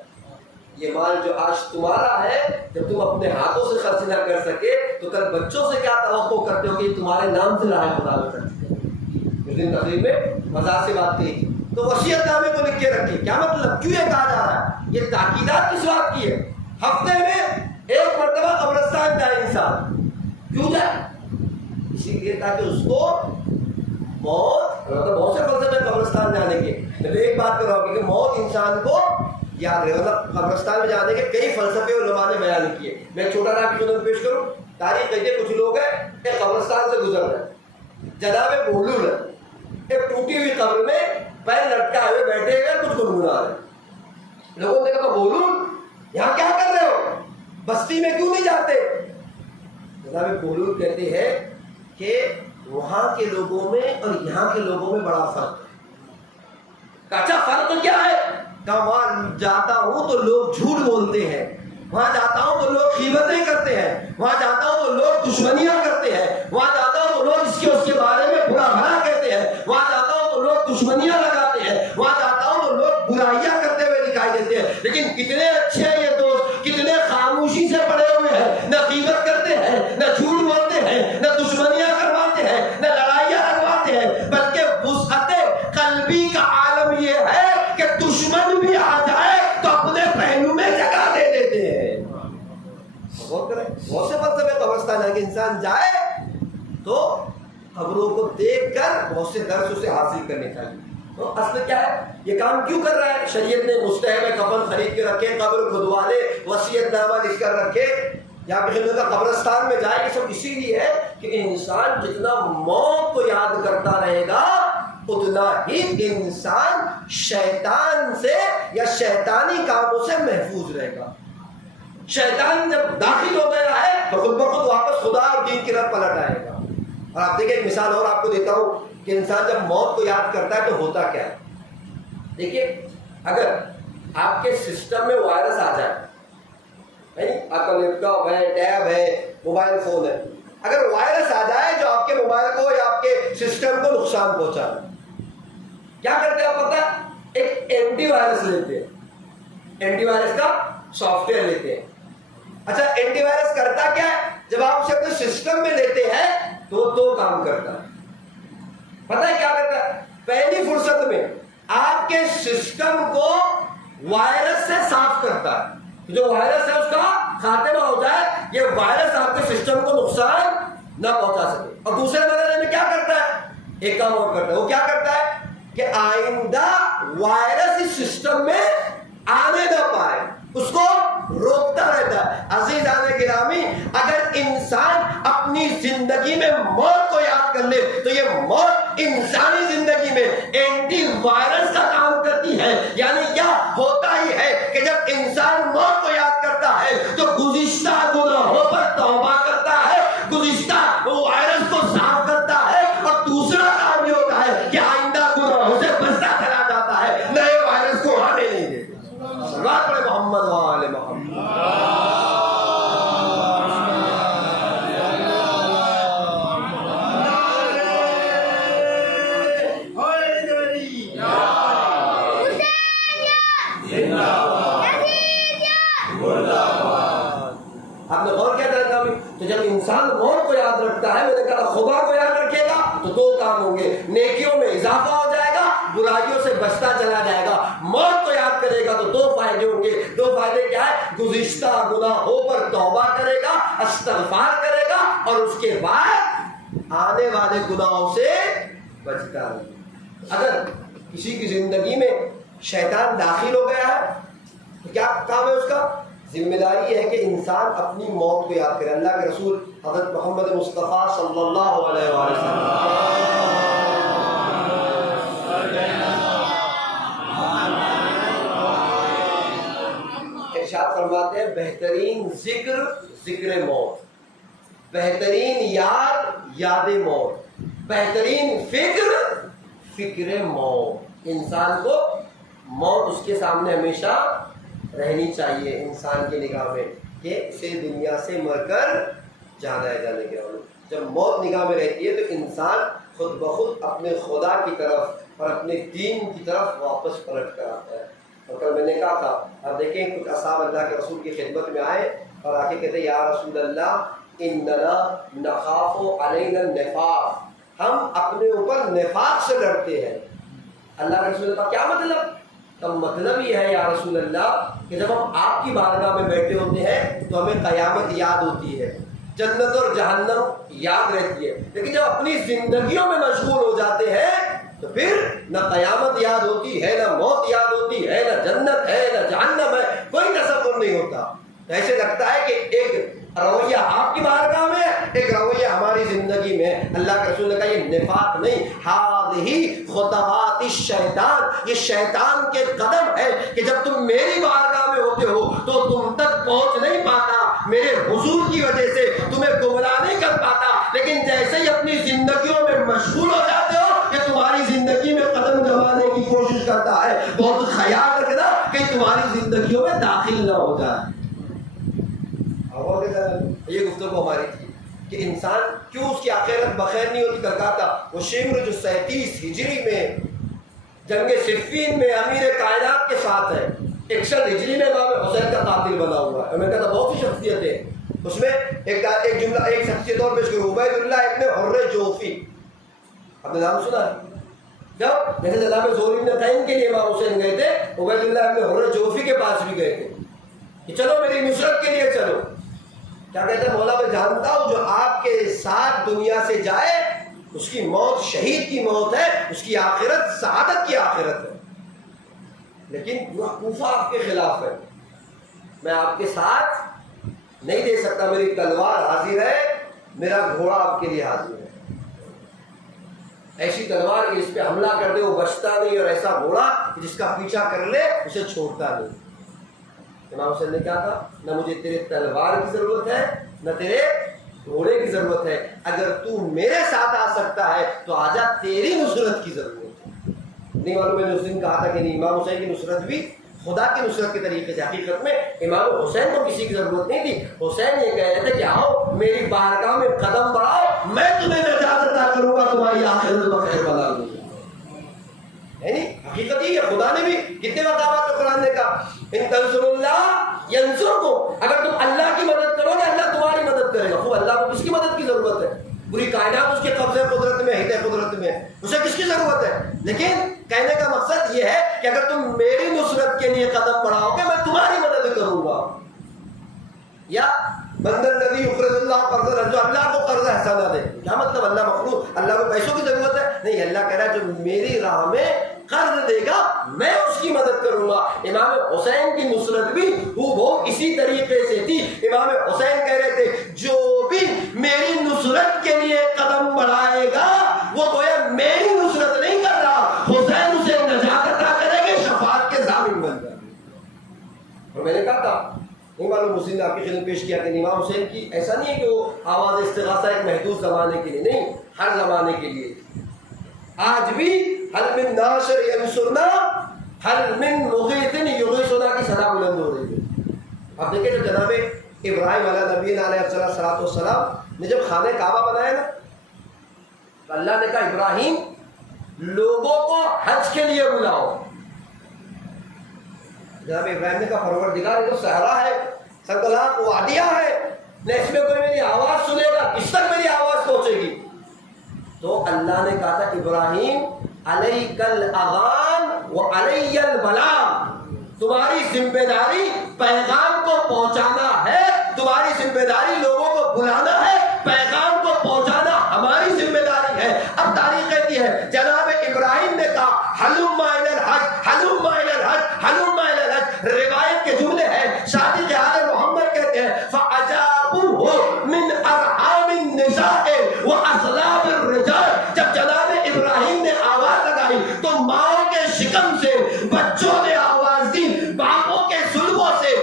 یہ مال جو آج تمہارا ہے جب تم اپنے ہاتھوں سے خرچ نہ کر سکے تو کل بچوں سے کیا توقع کرتے ہو کہ تمہارے نام سے رائے خدا میں خرچ کرے. اس دن تقریب میں مزاق سے بات کہی تھی. تو وصیت نامے کو لکھ کے رکھیے. کیا مطلب؟ کیوں یہ کہا جا رہا ہے؟ یہ تاکیدات کس بات کی ہے؟ ہفتے میں ایک مرتبہ قبرستان جائے انسان. کیوں جائے؟ اسی لیے تاکہ اس کو موت، بہت سے فلسفے قبرستان جانے کے، میں تو ایک بات کر رہا ہوں کہ موت انسان کو یاد رہے. مطلب قبرستان میں جانے کے کئی فلسفے علماء نے بیان کیے. میں ایک چھوٹا سا آپ پیش کروں. تاریخ کہتے کچھ لوگ ہیں کہ قبرستان سے گزر رہے ہیں، جناب بولول ہے، ایک ٹوٹی ہوئی قبر میں پیر لٹکا ہوئے بیٹھے ہوئے کچھ گنگنا رہے. لوگوں نے کہا بولول یہاں کیا کر رہے ہو، بستی میں کیوں نہیں جاتے؟ جناب بولول کہتے ہیں کہ وہاں کے لوگوں میں اور یہاں کے لوگوں میں بڑا فرق ہے. اچھا فرق کیا ہے؟ کہ وہاں جاتا ہوں تو لوگ جھوٹ بولتے ہیں، وہاں جاتا ہوں تو لوگ غیبتیں کرتے ہیں، وہاں جاتا ہوں تو لوگ دشمنیاں کرتے ہیں، وہاں جاتا ہوں تو لوگ اس کے بارے میں برا بھلا کہتے ہیں، وہاں جاتا ہوں تو لوگ دشمنیاں لگاتے ہیں، وہاں جاتا ہوں تو لوگ برائیاں کرتے ہوئے دکھائی دیتے ہیں. لیکن کتنے اچھے ہیں یہ دوست، کتنے خاموشی سے پڑے ہوئے ہیں، نہ غیبت کرتے ہیں، نہ جھوٹ بولتے ہیں، نہ دشمنیاں کرواتے ہیں، نہ لڑائیاں لگواتے ہیں، بلکہ وسعت قلبی کا عالم یہ ہے کہ دشمن بھی آ جائے تو اپنے پہلو میں جگہ دے دیتے ہیں. غور کریں، بہت سے فلسفے قبرستان ہے کہ انسان جائے تو قبروں کو دیکھ کر بہت سے درس اسے حاصل کرنے چاہیے. تو اصل کیا ہے؟ یہ کام کیوں کر رہا ہے؟ شریعت نے مستحب ہے کفن خرید کے رکھے، قبر کھدوا لے، وصیت نامہ لکھ کر رکھے، یا پھر قبرستان میں جائے. یہ سب اسی لیے ہے کہ انسان جتنا موت کو یاد کرتا رہے گا اتنا ہی انسان شیطان سے یا شیطانی کاموں سے محفوظ رہے گا. شیطان جب داخل ہو گیا ہے تو خود بخود واپس خدا اور دین کی طرف پلٹ آئے گا. اور آپ دیکھیں ایک مثال اور آپ کو دیتا ہوں کہ انسان جب موت کو یاد کرتا ہے تو ہوتا کیا ہے. دیکھیے اگر آپ کے سسٹم میں وائرس آ جائے، نہیں آپ کا لیپ ٹاپ ہے، ٹیب ہے، موبائل فون ہے، اگر وائرس آ جائے جو آپ کے موبائل کو یا آپ کے سسٹم کو نقصان پہنچا رہا ہے، کیا کرتے ہیں آپ پتہ ہے؟ ایک اینٹی وائرس لیتے ہیں، اینٹی وائرس کا سافٹ ویئر لیتے ہیں. اچھا اینٹی وائرس کرتا کیا ہے؟ جب آپ اسے اپنے سسٹم میں لیتے ہیں تو وہ دو کام کرتا ہے. پتہ ہے کیا کرتا ہے؟ پہلی فرصت میں آپ کے سسٹم کو وائرس سے صاف کرتا ہے، جو وائرس ہے اس کا خاتمہ ہو جائے، یہ وائرس آپ کے سسٹم کو نقصان نہ پہنچا سکے. اور دوسرے مرحلے میں کیا کرتا ہے؟ ایک کام اور کرتا ہے. وہ کیا کرتا ہے کہ آئندہ وائرس اس سسٹم میں آنے نہ پائے، اس کو روکتا رہتا ہے. عزیزان گرامی، اگر انسان اپنی زندگی میں موت کو یاد کر لے تو یہ موت انسانی زندگی میں اینٹی وائرس کا کام کرتی ہے. یعنی کیا ہوتا ہی ہے کہ جب انسان موت کو یاد کرتا ہے تو گزشتہ گناہوں پر توبہ کرتا ہے، گزشتہ وائرس کو صاف کرتا ہے، اور دوسرا کام یہ ہوتا ہے کہ آئندہ گناہوں سے بچتا چلا جاتا ہے، نئے وائرس کو آنے نہیں دیتے. صلوات پڑھے محمد و آل محمد. آپ نے غور کیا تھا؟ تو جب انسان موت کو یاد رکھتا ہے، میں نے کہا خدا کو یاد رکھے گا تو دو کام ہوں گے، نیکیوں میں اضافہ ہو جائے گا، برائیوں سے بچتا چلا جائے گا. موت کو یاد کرے گا تو دو فائدے ہوں گے. دو فائدے کیا ہے؟ گزشتہ گناہوں پر توبہ کرے گا، استغفار کرے گا، اور اس کے بعد آنے والے گناہوں سے بچتا رہے گا. اگر کسی کی زندگی میں شیطان داخل ہو گیا ہے تو کیا کام ہے اس کا؟ ذمہ داری ہے کہ انسان اپنی موت کو یاد کرے. اللہ کے رسول حضرت محمد مصطفیٰ صلی اللہ علیہ وسلم ارشاد فرماتے ہیں بہترین ذکر ذکر موت، بہترین یاد یاد موت، بہترین فکر فکر موت۔ انسان کو موت اس کے سامنے ہمیشہ رہنی چاہیے انسان کی نگاہ میں کہ اسے دنیا سے مر کر جانا ہے، جانے کے بعد جب موت نگاہ میں رہتی ہے تو انسان خود بخود اپنے خدا کی طرف اور اپنے دین کی طرف واپس پلٹ کر آتا ہے۔ اور کل میں نے کہا تھا، اب دیکھیں کچھ اصحاب اللہ کے رسول کی خدمت میں آئے اور آ کے کہتے یا رسول اللہ اننا نخاف علینا النفاق، ہم اپنے اوپر نفاق سے ڈرتے ہیں۔ اللہ کے رسول کا کیا مطلب؟ تو مطلب یہ ہے یا رسول اللہ کہ جب ہم آپ کی بارگاہ میں بیٹھے ہوتے ہیں تو ہمیں قیامت یاد ہوتی ہے، جنت اور جہنم یاد رہتی ہے، لیکن جب اپنی زندگیوں میں مشغول ہو جاتے ہیں تو پھر نہ قیامت یاد ہوتی ہے، نہ موت یاد ہوتی ہے، نہ جنت ہے نہ جہنم ہے، کوئی تصور نہیں ہوتا۔ ایسے لگتا ہے کہ ایک رویہ آپ کی بارگاہ میں، ایک رویہ ہماری زندگی میں۔ اللہ کے رسول نے کہا یہ نفاق نہیں، ہذہ خطوات الشیطان، یہ شیطان کے قدم ہے کہ جب تم میری بارگاہ میں ہوتے ہو تو تم تک پہنچ نہیں پاتا، میرے حضور کی وجہ سے تمہیں گمراہ نہیں کر پاتا، لیکن جیسے ہی اپنی زندگیوں میں مشغول ہو جاتے ہو کہ تمہاری زندگی میں قدم جمانے کی کوشش کرتا ہے، بہت خیال رکھنا کہ تمہاری زندگیوں میں داخل نہ ہو جائے۔ یہ گفتگو ہماری تھی کہ انسان کیوں اس کی آخرت بخیر نہیں ہوتی کرتا تھا۔ وہ شمر جو 37 ہجری میں جنگ صفین میں امیر کائنات کے ساتھ ہے، 61 ہجری میں امام حسین کا قاتل بنا ہوا ہے۔ میں کہتا بہت سی شخصیتیں، اس میں ایک جملہ ایک شخصیت اور پیش کروں، عبید اللہ ابن حر جوفی، آپ نے نام سنا ہے؟ جب جیسے جناب زہری بن تعین کے لیے امام حسین گئے تھے، عبید اللہ ابن حر جوفی کے پاس بھی گئے تھے کہ چلو میری نصرت کے لیے چلو۔ کیا کہتے ہیں مولا میں جانتا ہوں جو آپ کے ساتھ دنیا سے جائے اس کی موت شہید کی موت ہے، اس کی آخرت سعادت کی آخرت ہے، لیکن وہ کوفہ آپ کے خلاف ہے، میں آپ کے ساتھ نہیں دے سکتا، میری تلوار حاضر ہے، میرا گھوڑا آپ کے لیے حاضر ہے۔ ایسی تلوار کہ اس پہ حملہ کر دے وہ بچتا نہیں، اور ایسا گھوڑا جس کا پیچھا کر لے اسے چھوڑتا نہیں۔ امام حسین نے کہا تھا نہ مجھے تیرے تلوار کی ضرورت ہے نہ تیرے گھوڑے کی ضرورت ہے، اگر تو میرے ساتھ آ سکتا ہے تو آجا، تیری نصرت کی ضرورت ہے۔ نہیں معلوم میں نے اس دن کہا تھا کہ نہیں، امام حسین کی نصرت بھی خدا کی نصرت کے طریقے سے، حقیقت میں امام حسین کو کسی کی ضرورت نہیں تھی، حسین یہ کہہ رہے تھے کہ آؤ میری بارگاہ میں قدم بڑھاؤ، میں تمہیں نجات عطا کروں گا، تمہاری آخرت بخیر بنا لوں گا۔ یعنی حقیقت ہی ہے، خدا نے بھی کتنے مقامات میں قرآن نے کہا ان تنصر اللہ ینصرکم، اگر تم اللہ کی مدد کرو گے اللہ تمہاری مدد کرے گا۔ خوب اللہ کو کس کی مدد کی ضرورت ہے؟ پوری کائنات اس کے قبضے قدرت میں، ہدے قدرت میں، اسے کس کی ضرورت ہے؟ لیکن کہنے کا مقصد یہ ہے کہ اگر تم میری نصرت کے لیے قدم بڑھاؤ گے میں تمہاری مدد کروں گا۔ یا بندر الذی یقرض اللہ قرضا، جو اللہ کو قرض احسانہ دے، کیا مطلب اللہ مخلوق، اللہ کو پیسوں کی ضرورت ہے؟ نہیں، اللہ کہہ رہا ہے جو میری راہ میں قرض دے گا میں اس کی مدد کروں گا۔ امام حسین کی نصرت بھی وہ اسی طریقے سے تھی۔ امام حسین کہہ رہے تھے جو بھی میری نصرت کے لیے قدم بڑھائے گا وہ گویا میری نصرت نہیں کر رہا، حسین اسے نجات عطا کریں گے، شفاعت کے ضامن بن جائیں گے۔ اور میں نے کہا تھا نہیں معلوم مسلم نے آپ کی خدمت پیش کیا کہ امام حسین کی ایسا نہیں ہے کہ وہ آواز استغاثہ ایک محدود زمانے کے لیے، نہیں، ہر زمانے کے لیے۔ آج بھی حل من ناصر ینصرنا حل من مغیث یغیثنا کی صدا بلند ہو رہی ہے۔ آپ دیکھیں جو جناب ابراہیم علیہ نبی علیہ الصلوۃ والسلام نے جب خانہ کعبہ بنایا نا، اللہ نے کہا ابراہیم لوگوں کو حج کے لیے بلاؤ۔ جناب ابراہیم نے کہا پروردگار یہ تو صحرا ہے، سرطلاق وادیہ ہے، نہ اس میں کوئی میری آواز سنے گا، کس تک میری آواز پہنچے گی؟ تو اللہ نے کہا تھا ابراہیم علیک الاذان وعلی البلاغ، تمہاری ذمہ داری پیغام کو پہنچانا ہے، تمہاری ذمہ داری لوگوں کو بلانا ہے، پیغام کو پہنچانا ہماری ذمہ داری ہے۔ اب تاریخ کہتی ہے جناب ابراہیم نے کہا حلم الی الحج حلم الی الحج حلم الی الحج، روایت کے جملے ہیں، شادی کے آل محمد کہتے ہیں فاجابوه من ارحام النساء واصلاب الرجال، جب جناب ابراہیم نے آواز لگائی تو ماؤں کے شکم سے بچوں نے آواز دی، باپوں کے سلبوں سے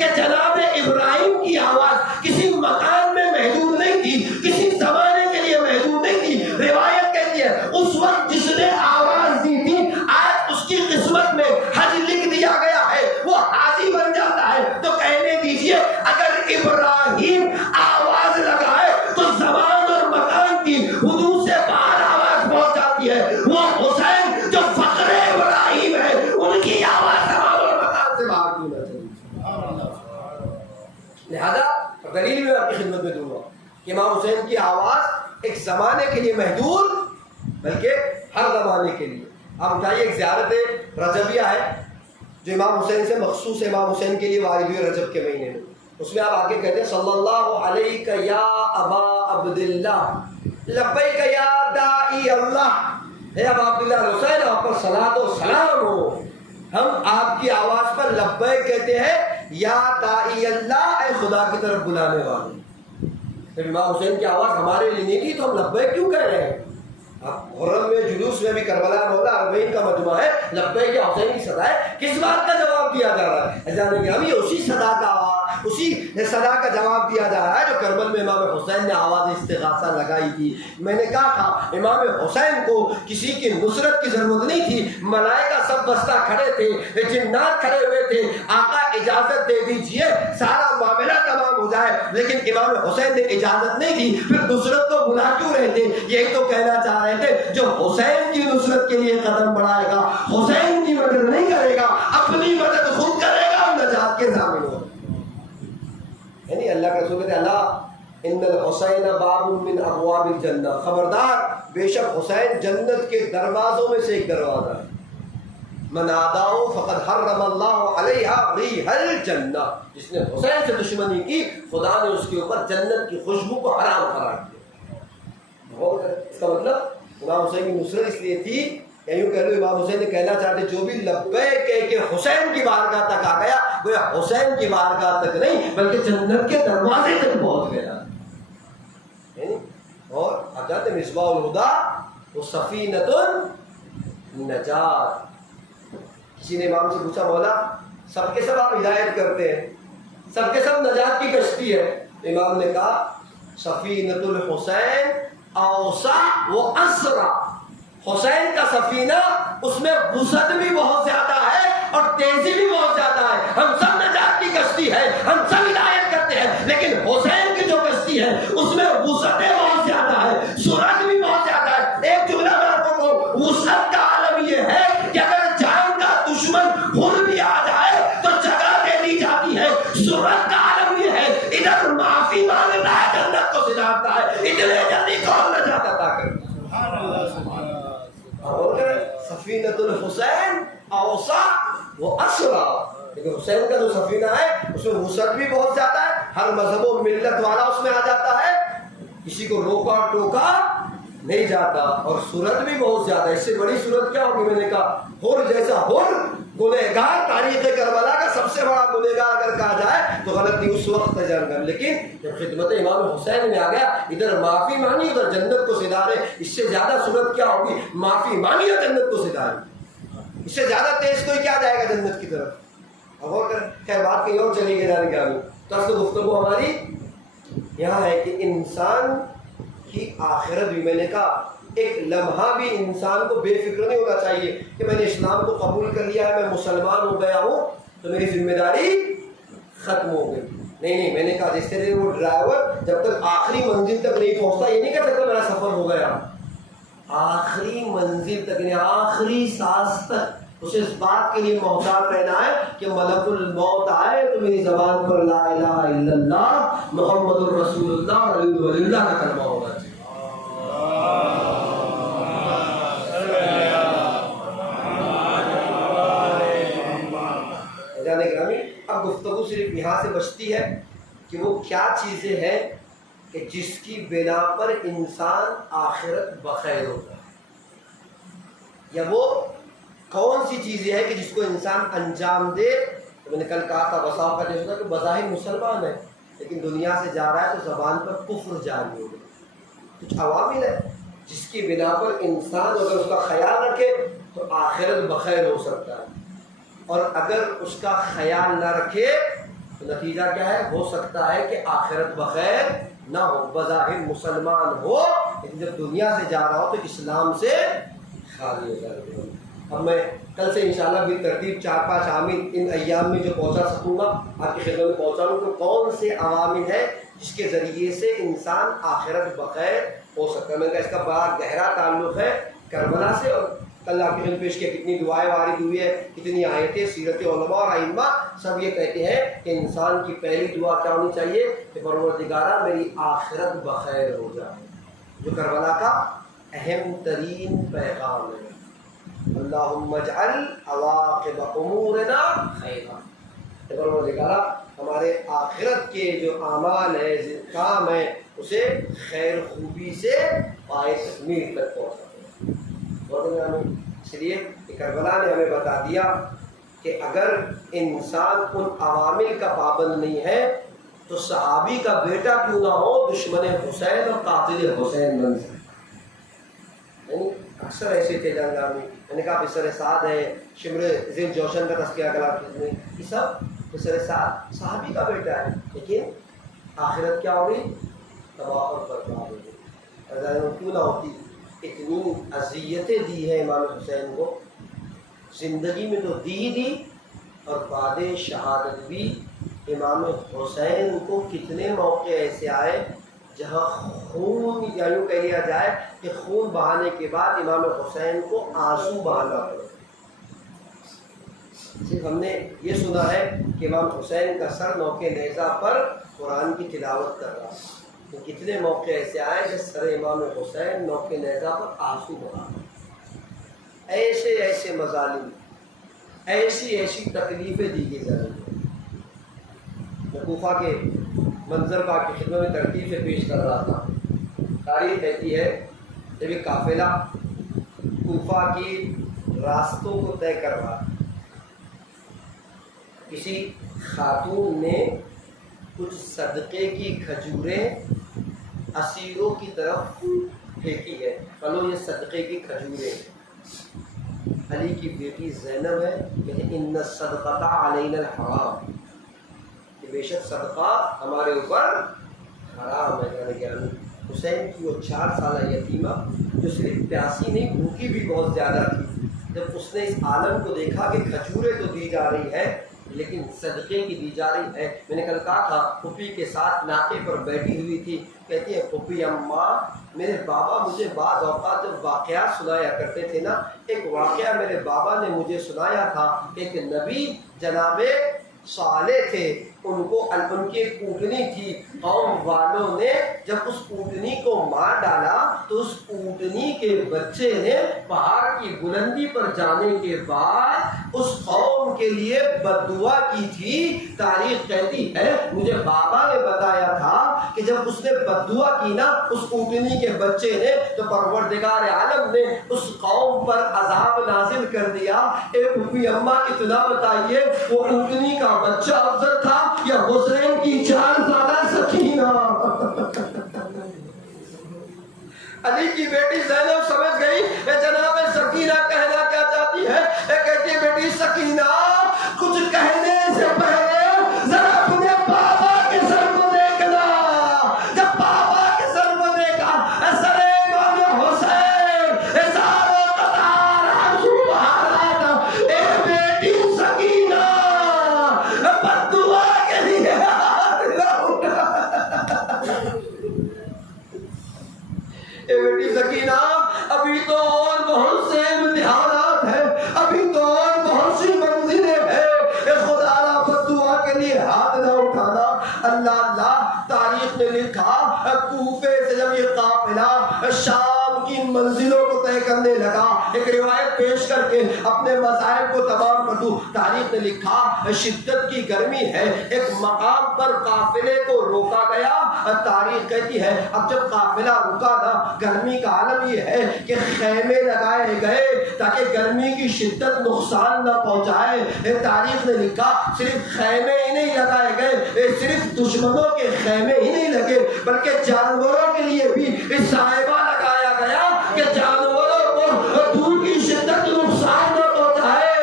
کہ جناب ابراہیم کی آواز کسی مکان میں محدود نہیں تھی، کسی زمانے کے لیے محدود نہیں تھی. روایت کہتی ہے اس وقت جس نے آواز دی تھی آج اس کی قسمت میں حج لکھ دیا گیا ہے، وہ حاجی بن جاتا ہے. تو کہنے دیجئے اگر ابراہیم آواز لگائے تو زمان اور مکان کی حدود سے باہر آواز پہنچ جاتی ہے. وہ حسین جو فخر ابراہیم ہے ان کی آواز زمان اور مکان سے باہر کیوں نہ چلی. لہذا دلیل میں آپ کی خدمت میں دوں گا کہ امام حسین کی آواز ایک زمانے کے لیے محدود بلکہ ہر زمانے کے لیے. آپ اٹھائیے ایک زیارت رجبیہ ہے جو امام حسین سے مخصوص ہے، امام حسین کے لیے وارد ہوئی رجب کے مہینے میں. اس میں آپ آگے کہتے ہیں صلی اللہ علیہ یا ابا عبداللہ لبیک یا داعی اللہ، اے ابا عبداللہ حسین آپ پر صلاۃ و سلام ہو، ہم آپ کی آواز پر لبیک کہتے ہیں یا داعی اللہ، اے خدا کی طرف بلانے والے. جب امام حسین کی آواز ہمارے لیے نہیں تھی تو ہم لبیک کیوں کہہ رہے ہیں؟ محرم میں جلوس میں بھی کربلا مولا اربعین کا مجمع ہے، لبیک یا حسین کی صدا ہے. کس بات کا جواب دیا جا رہا ہے؟ جانے گے ہم یہ اسی صدا کا جواب دیا جا رہا ہے جو کربل میں امام حسین نے آواز استغاثہ لگائی تھی. میں نے کہا تھا امام حسین کو کسی کی نصرت کی ضرورت نہیں تھی، ملائکہ سب بستہ کھڑے تھے، جنات کھڑے ہوئے تھے، آقا اجازت دے دیجئے سارا معاملہ تمام ہو جائے. لیکن امام حسین نے اجازت نہیں دی، پھر نصرت کو بلا کیوں رہے تھے؟ یہی تو کہنا چاہ رہے تھے جو حسین کی نصرت کے لیے قدم بڑھائے گا حسین کی مدد نہیں کرے گا، اپنی مدد خود کرے گا اور نجات کے ضامن ہوگا. یعنی اللہ کا رسول کہتے ہیں اللہ ان الحسین باب من ابواب الجنہ، خبردار بے شک حسین جنت کے دروازوں میں سے ایک دروازہ ہے. من عاداہ فقد حرم اللہ علیہ ریح الجنہ، جس نے حسین سے دشمنی کی خدا نے اس کے اوپر جنت کی خوشبو کو حرام قرار دیا. اس کا مطلب امام حسین کی نصرت اس لیے تھی کہ یوں کہہ لو امام حسین نے کہنا چاہتے جو بھی لبیک کہہ کے حسین کی بارگاہ تک آ گیا وہ حسین کی بارگاہ تک نہیں بلکہ جنت کے دروازے تک پہنچ گیا. اور حضرت مصباح الہدی وہ سفینۃ النجات. کسی نے امام سے پوچھا مولا سب کے سب آپ ہدایت کرتے ہیں، سب کے سب نجات کی کشتی ہے. امام نے کہا سفینۃ الحسین اوسع و اسرع، حسین کا سفینہ اس میں وسعت بھی بہت زیادہ ہے اور تیزی بھی بہت زیادہ ہے. ہم سب نجات کی کشتی ہے، ہم سب ہدایت کرتے ہیں، لیکن حسین کی جو کشتی ہے اس میں وسعتیں بہت زیادہ ہے، سرعت بھی بہت زیادہ ہے. ایک جملہ میں آپ کو کہوں، وسعت کا عالم یہ ہے کہ اگر جان کا دشمن خود بھی آ جائے تو جگہ دے دی جاتی ہے. سرعت کا عالم یہ ہے ادھر معافی مانگتا ہے جنت کو سجاتا ہے، اتنے جلدی کون نجات عطا کرتا ہے. سفینۃ الحسین اوسع و اسرع، لیکن حسین کا جو سفینہ ہے اس میں وسعت بھی بہت زیادہ ہے، ہر مذہب و ملت والا اس میں آ جاتا ہے، کسی کو روکا ٹوکا نہیں جاتا، اور سورت بھی بہت زیادہ ہے. اس سے بڑی سورت کیا ہوگی؟ میں نے کہا ہر جیسا ہر گنہگار، تاریخ کربلا کا سب سے بڑا گنہگار اگر کہا جائے تو غلط نہیں اس وقت تجربہ کر، لیکن جب خدمت امام حسین میں آ گیا ادھر معافی مانگی ادھر جنت کو سدھارے. اس سے زیادہ صورت کیا ہوگی؟ معافی مانگی اور جنت کو سدھارے. اس سے زیادہ تیز کوئی کیا جائے گا جنت کی طرف؟ اور خیر بات کہیں اور چلی گئی جانے کے آگے. تو اصل گفتگو ہماری یہاں ہے کہ انسان کی آخرت بھی، میں نے کہا ایک لمحہ بھی انسان کو بے فکر نہیں ہونا چاہیے کہ میں نے اسلام کو قبول کر لیا ہے، میں مسلمان ہو گیا ہوں تو میری ذمہ داری ختم ہو گئی. نہیں، میں نے کہا جس طرح وہ ڈرائیور جب تک آخری منزل تک نہیں پہنچتا یہ نہیں کہہ سکتا میرا سفر ہو گیا. آخری منزل تک یعنی آخری سانس تک اسے اس بات کے لیے محتاط رہنا ہے کہ ملک الموت آئے تو میری زبان پر لا الہ الا اللہ محمد الرسول اللہ ولی اللہ کا کلمہ ہونا چاہیے. اب گفتگو صرف یہاں سے بچتی ہے کہ وہ کیا چیزیں ہیں کہ جس کی بنا پر انسان آخرت بخیر ہوتا ہے، یا وہ کون سی چیزیں ہیں کہ جس کو انسان انجام دے. میں نے کل کہا تھا بسا کا جیسا کہ بظاہر مسلمان ہے لیکن دنیا سے جا رہا ہے تو زبان پر کفر جاری ہو گیا. کچھ عوامل ہے جس کی بنا پر انسان اگر اس کا خیال رکھے تو آخرت بخیر ہو سکتا ہے، اور اگر اس کا خیال نہ رکھے تو نتیجہ کیا ہے؟ ہو سکتا ہے کہ آخرت بخیر نہ ہو، بظاہر مسلمان ہو لیکن جب دنیا سے جا رہا ہو تو اسلام سے خالی ہو جائے۔ اب میں کل سے انشاءاللہ بھی ترتیب 4-5 عامل ان ایام میں جو پہنچا سکوں گا آپ کی خدمت میں پہنچاؤں کہ کون سے عوامل ہیں جس کے ذریعے سے انسان آخرت بخیر ہو سکتا ہے۔ میں نے کہا اس کا بڑا گہرا تعلق ہے کربلا سے، اور کل آپ کی خدمت پیش کیا کتنی دعائیں وارد ہوئی ہے، کتنی آیتیں، سیرت علماء اور ائمہ سب یہ کہتے ہیں کہ انسان کی پہلی دعا کیا ہونی چاہیے کہ پروردگارہ میری آخرت بخیر ہو جائے، جو کربلا کا اہم ترین پیغام ہے۔ اللہم اجعل عواقب امورنا خیرا، پروردگارہ ہمارے آخرت کے جو اعمال ہے، کام ہے، اسے خیر خوبی سے پائے تکمیل تک پہنچا۔ اس لیے کربلا نے ہمیں بتا دیا کہ اگر انسان ان عوامل کا پابند نہیں ہے تو صحابی کا بیٹا کیوں نہ ہو دشمن حسین اور قاتل حسین بن سکے۔ اکثر ایسے تھے جنگامی، میں نے کہا بسر سعد ہے، شمر ذیل جوشن کا تذکرہ کرا، یہ سب بسر سعد صحابی کا بیٹا ہے، لیکن آخرت کیا ہوگی؟ تباہ اور برباد ہوگی۔ کیوں نہ ہوتی؟ اتنی اذیتیں دی ہیں امام حسین کو، زندگی میں تو دی اور بعد شہادت بھی امام حسین کو کتنے موقع ایسے آئے جہاں خون، یا یوں کہہ لیا جائے کہ خون بہانے کے بعد امام حسین کو آنسو بہانا پڑے۔ صرف ہم نے یہ سنا ہے کہ امام حسین کا سر نوک نیزہ پر قرآن کی تلاوت کر رہا، تو کتنے موقع ایسے آئے کہ سر امام حسین نوک نیزہ پر آنسو بہا۔ ایسے ایسے مظالم، ایسی ایسی تکلیفیں دی گئی زمین میں۔ کوفہ کے منظر کا کی خدمت میں ترتیب سے پیش کر رہا تھا۔ تاریخ کہتی ہے جب یہ قافلہ کوفہ کی راستوں کو طے کر رہا تھا، کسی خاتون نے کچھ صدقے کی کھجوریں اسیروں کی طرف پھینکی ہے، چلو یہ صدقے کی کھجوریں۔ علی کی بیٹی زینب ہے کہ ان الصدقۃ علینا الحرام، کہ بے شک صدقہ ہمارے اوپر حرام ہے۔ حسین کی وہ 4 سالہ یتیمہ جو صرف پیاسی نہیں بھوکی بھی بہت زیادہ تھی، جب اس نے اس عالم کو دیکھا کہ کھجوریں تو دی جا رہی ہے لیکن صدقے کی دی جا رہی ہے، میں نے کل کہا تھا پھوپھی کے ساتھ ناکے پر بیٹھی ہوئی تھی، کہتی ہے پھوپھی اماں میرے بابا مجھے بعض اوقات جب واقعات سنایا کرتے تھے نا، ایک واقعہ میرے بابا نے مجھے سنایا تھا کہ ایک نبی جناب صالح تھے، ان کو ان کی ایک اونٹنی تھی، قوم والوں نے جب اس اونٹنی کو مار ڈالا تو اس اونٹنی کے بچے نے پہاڑ کی بلندی پر جانے کے بعد اس قوم کے لیے بد دعا کی تھی۔ تاریخ کہتی ہے مجھے بابا نے بتایا تھا کہ جب اس نے بد دعا کی نا اس اونٹنی کے بچے نے، تو پروردگار عالم نے اس قوم پر عذاب نازل کر دیا۔ اے پھوپھی اماں اتنا بتائیے وہ اونٹنی کا بچہ افضل تھا یا حسین کی 4 سالہ سکینہ؟ علی کی بیٹی زینب سمجھ گئی کہ جناب سکینہ کہنا کیا چاہتی ہے۔ کہتی ہے بیٹی سکینہ کچھ کہنے سے پہلے ذرا اپنے بابا کے سر کو دیکھنا۔ جب بابا کے سر کو دیکھا سر امام حسین ہزاروں قطار آنسو بہا رہا تھا۔ اے بیٹی سکینہ بد دعا کے لیے ہاتھ نہ اٹھا۔ اے بیٹی سکینہ ابھی تو اور بہت سے امتحانات ہیں، ابھی تو اور بہت سی منزلیں ہیں، خدا را بد دعا کے لیے ہاتھ نہ اٹھانا۔ اللہ اللہ تاریخ نے لکھا کوفے سے جب یہ قافلہ شام کی منزلوں کو طے کرنے لگا، ایک روایت پیش کر کے اپنے مذاہب کو تمام کر دوں۔ تاریخ نے لکھا شدت کی گرمی ہے، ایک مقام پر قافلے کو روکا گیا۔ تاریخ کہتی ہے اب جب قافلہ رکا نا، گرمی کا عالم یہ ہے کہ خیمے لگائے گئے تاکہ گرمی کی شدت نقصان نہ پہنچائے۔ تاریخ نے لکھا صرف خیمے ہی نہیں لگائے گئے، صرف دشمنوں کے خیمے ہی نہیں لگے بلکہ جانوروں کے لیے بھی صاحبہ لگایا گیا کہ جانوروں کو دھوپ کی شدت نقصان نہ پہنچائے۔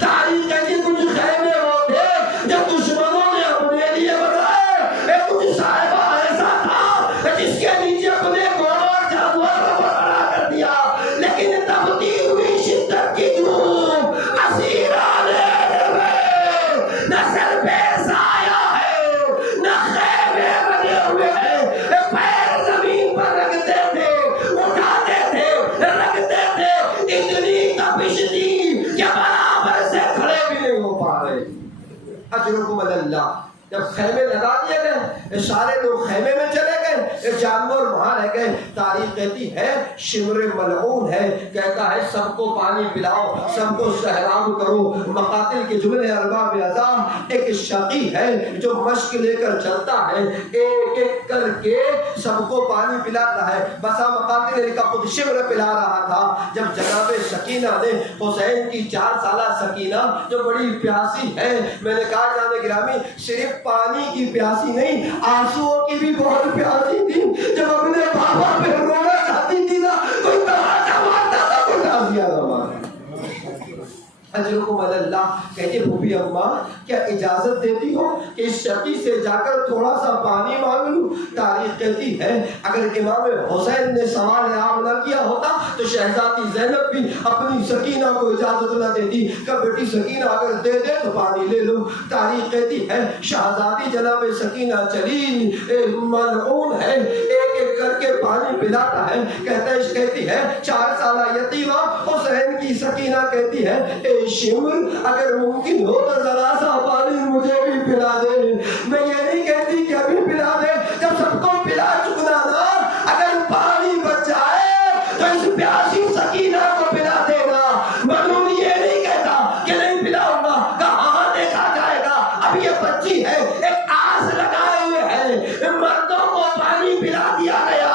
تاریخ کے کچھ خیمے وہ تھے جب دشمنوں نے اپنے لیے جب خیمے لگا دیے گئے سارے لوگ خیمے میں چلے گئے، ایک جانور وہاں رہ گئے۔ تاریخ کہتی ہے شمر ملعون ہے، کہتا ہے سب کو پانی پلاؤ، سب کو سیراب کرو۔ مقاتل کے جملے ارباب اعظام، ایک شقی ہے جو مشق لے کر چلتا ہے، ایک ایک کر کے سب کو پانی پلاتا ہے۔ بسا مقاتل نے لکھا خود شمر پلا رہا تھا جب جناب سکینہ نے حسین کی 4 سالہ سکینہ جو بڑی پیاسی ہے، میں نے کہا جانے گرامی صرف پانی کی پیاسی نہیں، آنسوؤں کی بھی بہت پیاسی تھی۔ جب اپنے بابا پہ رونا چاہتی تھی نا، کوئی تماشا مارتا تھا، کوئی تعزیہ نہ مارتا۔ اجرکم اللہ، کہتے بھوبی اماں کیا اجازت دیتی ہو کہ اس شقی سے جا کر تھوڑا سا پانی مانگ لوں؟ تاریخ کہتی ہے اگر امام حسین نے سوال عام نہ کیا ہوتا تو شہزادی زینب بھی اپنی سکینہ کو اجازت نہ دیتی کہ بیٹی سکینہ اگر دے دے تو پانی لے لوں۔ تاریخ کہتی ہے شہزادی جناب سکینہ چلی ملعون ہے، ایک ایک کر کے پانی پلاتا ہے۔ کہتی ہے 4 سالہ یتیمہ حسین کی سکینہ کہتی ہے اے شمر اگر ممکن ہو تو ذرا سا پانی مجھے بھی پلا دے۔ میں یہ نہیں کہتی کہ ابھی پلا دے، جب سب کو پلا چکنا نا، اگر پانی بچ جائے تو اس پیاسی سکینہ کو پلا دینا۔ مجنون یہ نہیں کہتا کہ نہیں پلاؤں گا، کہاں دیکھا جائے گا، اب یہ بچی ہے، ایک آس لگائے ہوئے ہے، مردوں کو پانی پلا دیا گیا۔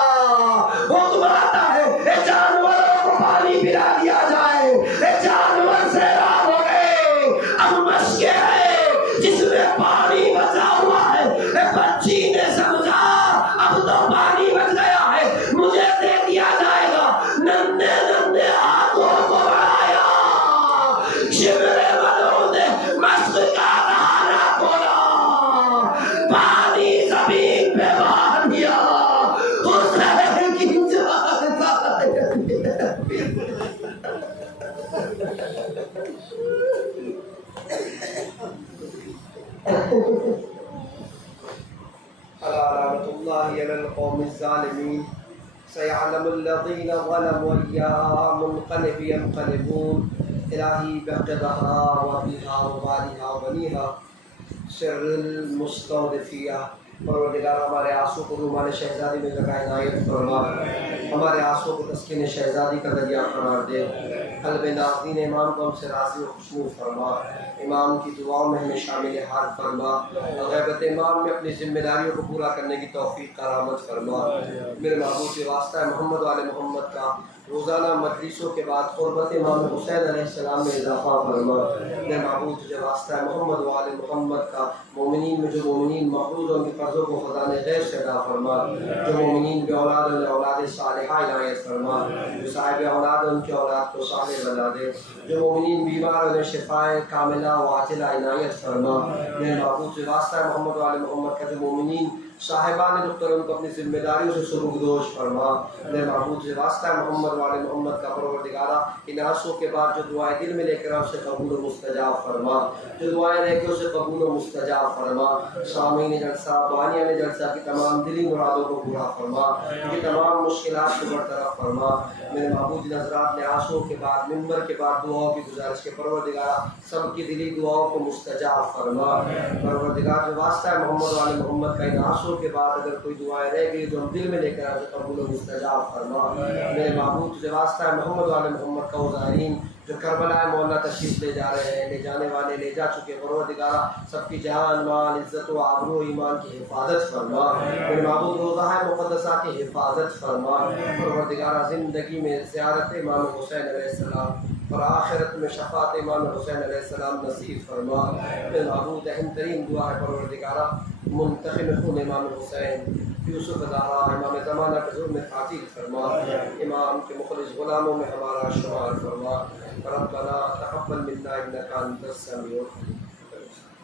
حکم آتا ہے اے جانوروں کو پانی پلا دیا جائے، اے جانور سیراب ہو گئے، اب مشکے ہے جس میں پانی بچا ہوا ہے۔ اے بچی نے سمجھا اب تو پانی بچ گیا ہے، مجھے دے دیا جائے گا، ننھے ننھے ہاتھوں کو بڑھایا، شمر ملعون نے مشق کا بہانہ کھولا، پانی زمین پہ بہا دیا، حسین کی جان لعنة الله على القوم الظالمين سيعلم الذين ظلموا أيها منقلب ينقلبون إلهي بقضها وبها وبالها وبنيها سر المستودعية۔ پروردگار ہمارے آنسو کو رومان شہزادی میں لگا عنایت فرما، ہمارے آنسو کو تسکین شہزادی کا ذریعہ قرار دے، قلب ناظرین امام کو ہم سے راضی و خوشنود فرما، امام کی دعاؤں میں ہمیں شامل حال فرما، غیبت امام میں اپنی ذمہ داریوں کو پورا کرنے کی توفیق کرامت فرما۔ میرے محبوب کے واسطہ محمد وآل محمد کا روزانہ مجلسوں کے بعد قربت امام حسین علیہ السلام میں اضافہ فرما۔ میرے محبوب کے واسطہ محمد وآل محمد کا مومنین میں جو مومنین مقروض ان کے قرضوں کو خزانے غیر سے ادا فرما، جو مومنین بے اولاد ان اولاد صالحہ عنایت فرما، جو صاحب اولاد ان کی اولاد کو صالح بنا دے، جو مومنین بیمار انہیں شفائے کاملہ و عاجلہ عنایت فرما۔ میرے محبوب کے واسطہ محمد وآل محمد کا جو مومنین صاحبان دختر ان کو اپنی ذمہ داریوں سے سبکدوش فرما۔ میرے محبوب سے واسطہ محمد وآل محمد کا پروردگارہ ان آنسوں کے بعد جو دعائیں دل میں لے کر اسے قبول و مستجاب فرما، جو دعائیں لے کے اسے قبول و مستجاب فرما۔ سامعین جلسہ بانیان جلسہ کی تمام دلی مرادوں کو پورا فرما، یہ تمام مشکلات کو برطرف فرما۔ میرے محبوب حضرات نے آنسوں کے بعد منبر کے بعد دعاؤں کی گزارش کے پروردگارہ سب کی دلی دعاؤں کو مستجاب فرما۔ پروردگار جو واسطہ ہے محمد وآل محمد کا ان آنسوں کے بعد اگر کوئی دعائیں رہ گئی جو ہم دل میں لے کر آئے قبول و مستجاب فرما۔ میرے محبوب تجھے واسطہ ہے محمد وآل محمد کا ظاہرین جو کربلا مولا تشریف لے جا رہے ہیں، لے جانے والے لے جا چکے، پروردگارہ سب کی جان مال عزت و آبرو ایمان کی حفاظت فرما۔ میرے محبوب روضہ مقدسہ کی حفاظت فرما۔ پروردگارہ زندگی میں زیارت امام حسین علیہ السلام اور آخرت میں شفاعت امام حسین علیہ السلام نصیب فرما۔ میرے محبوب اہم ترین دعا ہے پروردگارہ منتخب خون امام حسین یوسف زہرا امام زمانہ کے حضور میں تعطیل فرما، امام کے مخلص غلاموں میں ہمارا شمار فرما۔ ربنا تقبل منا انک انت السمیع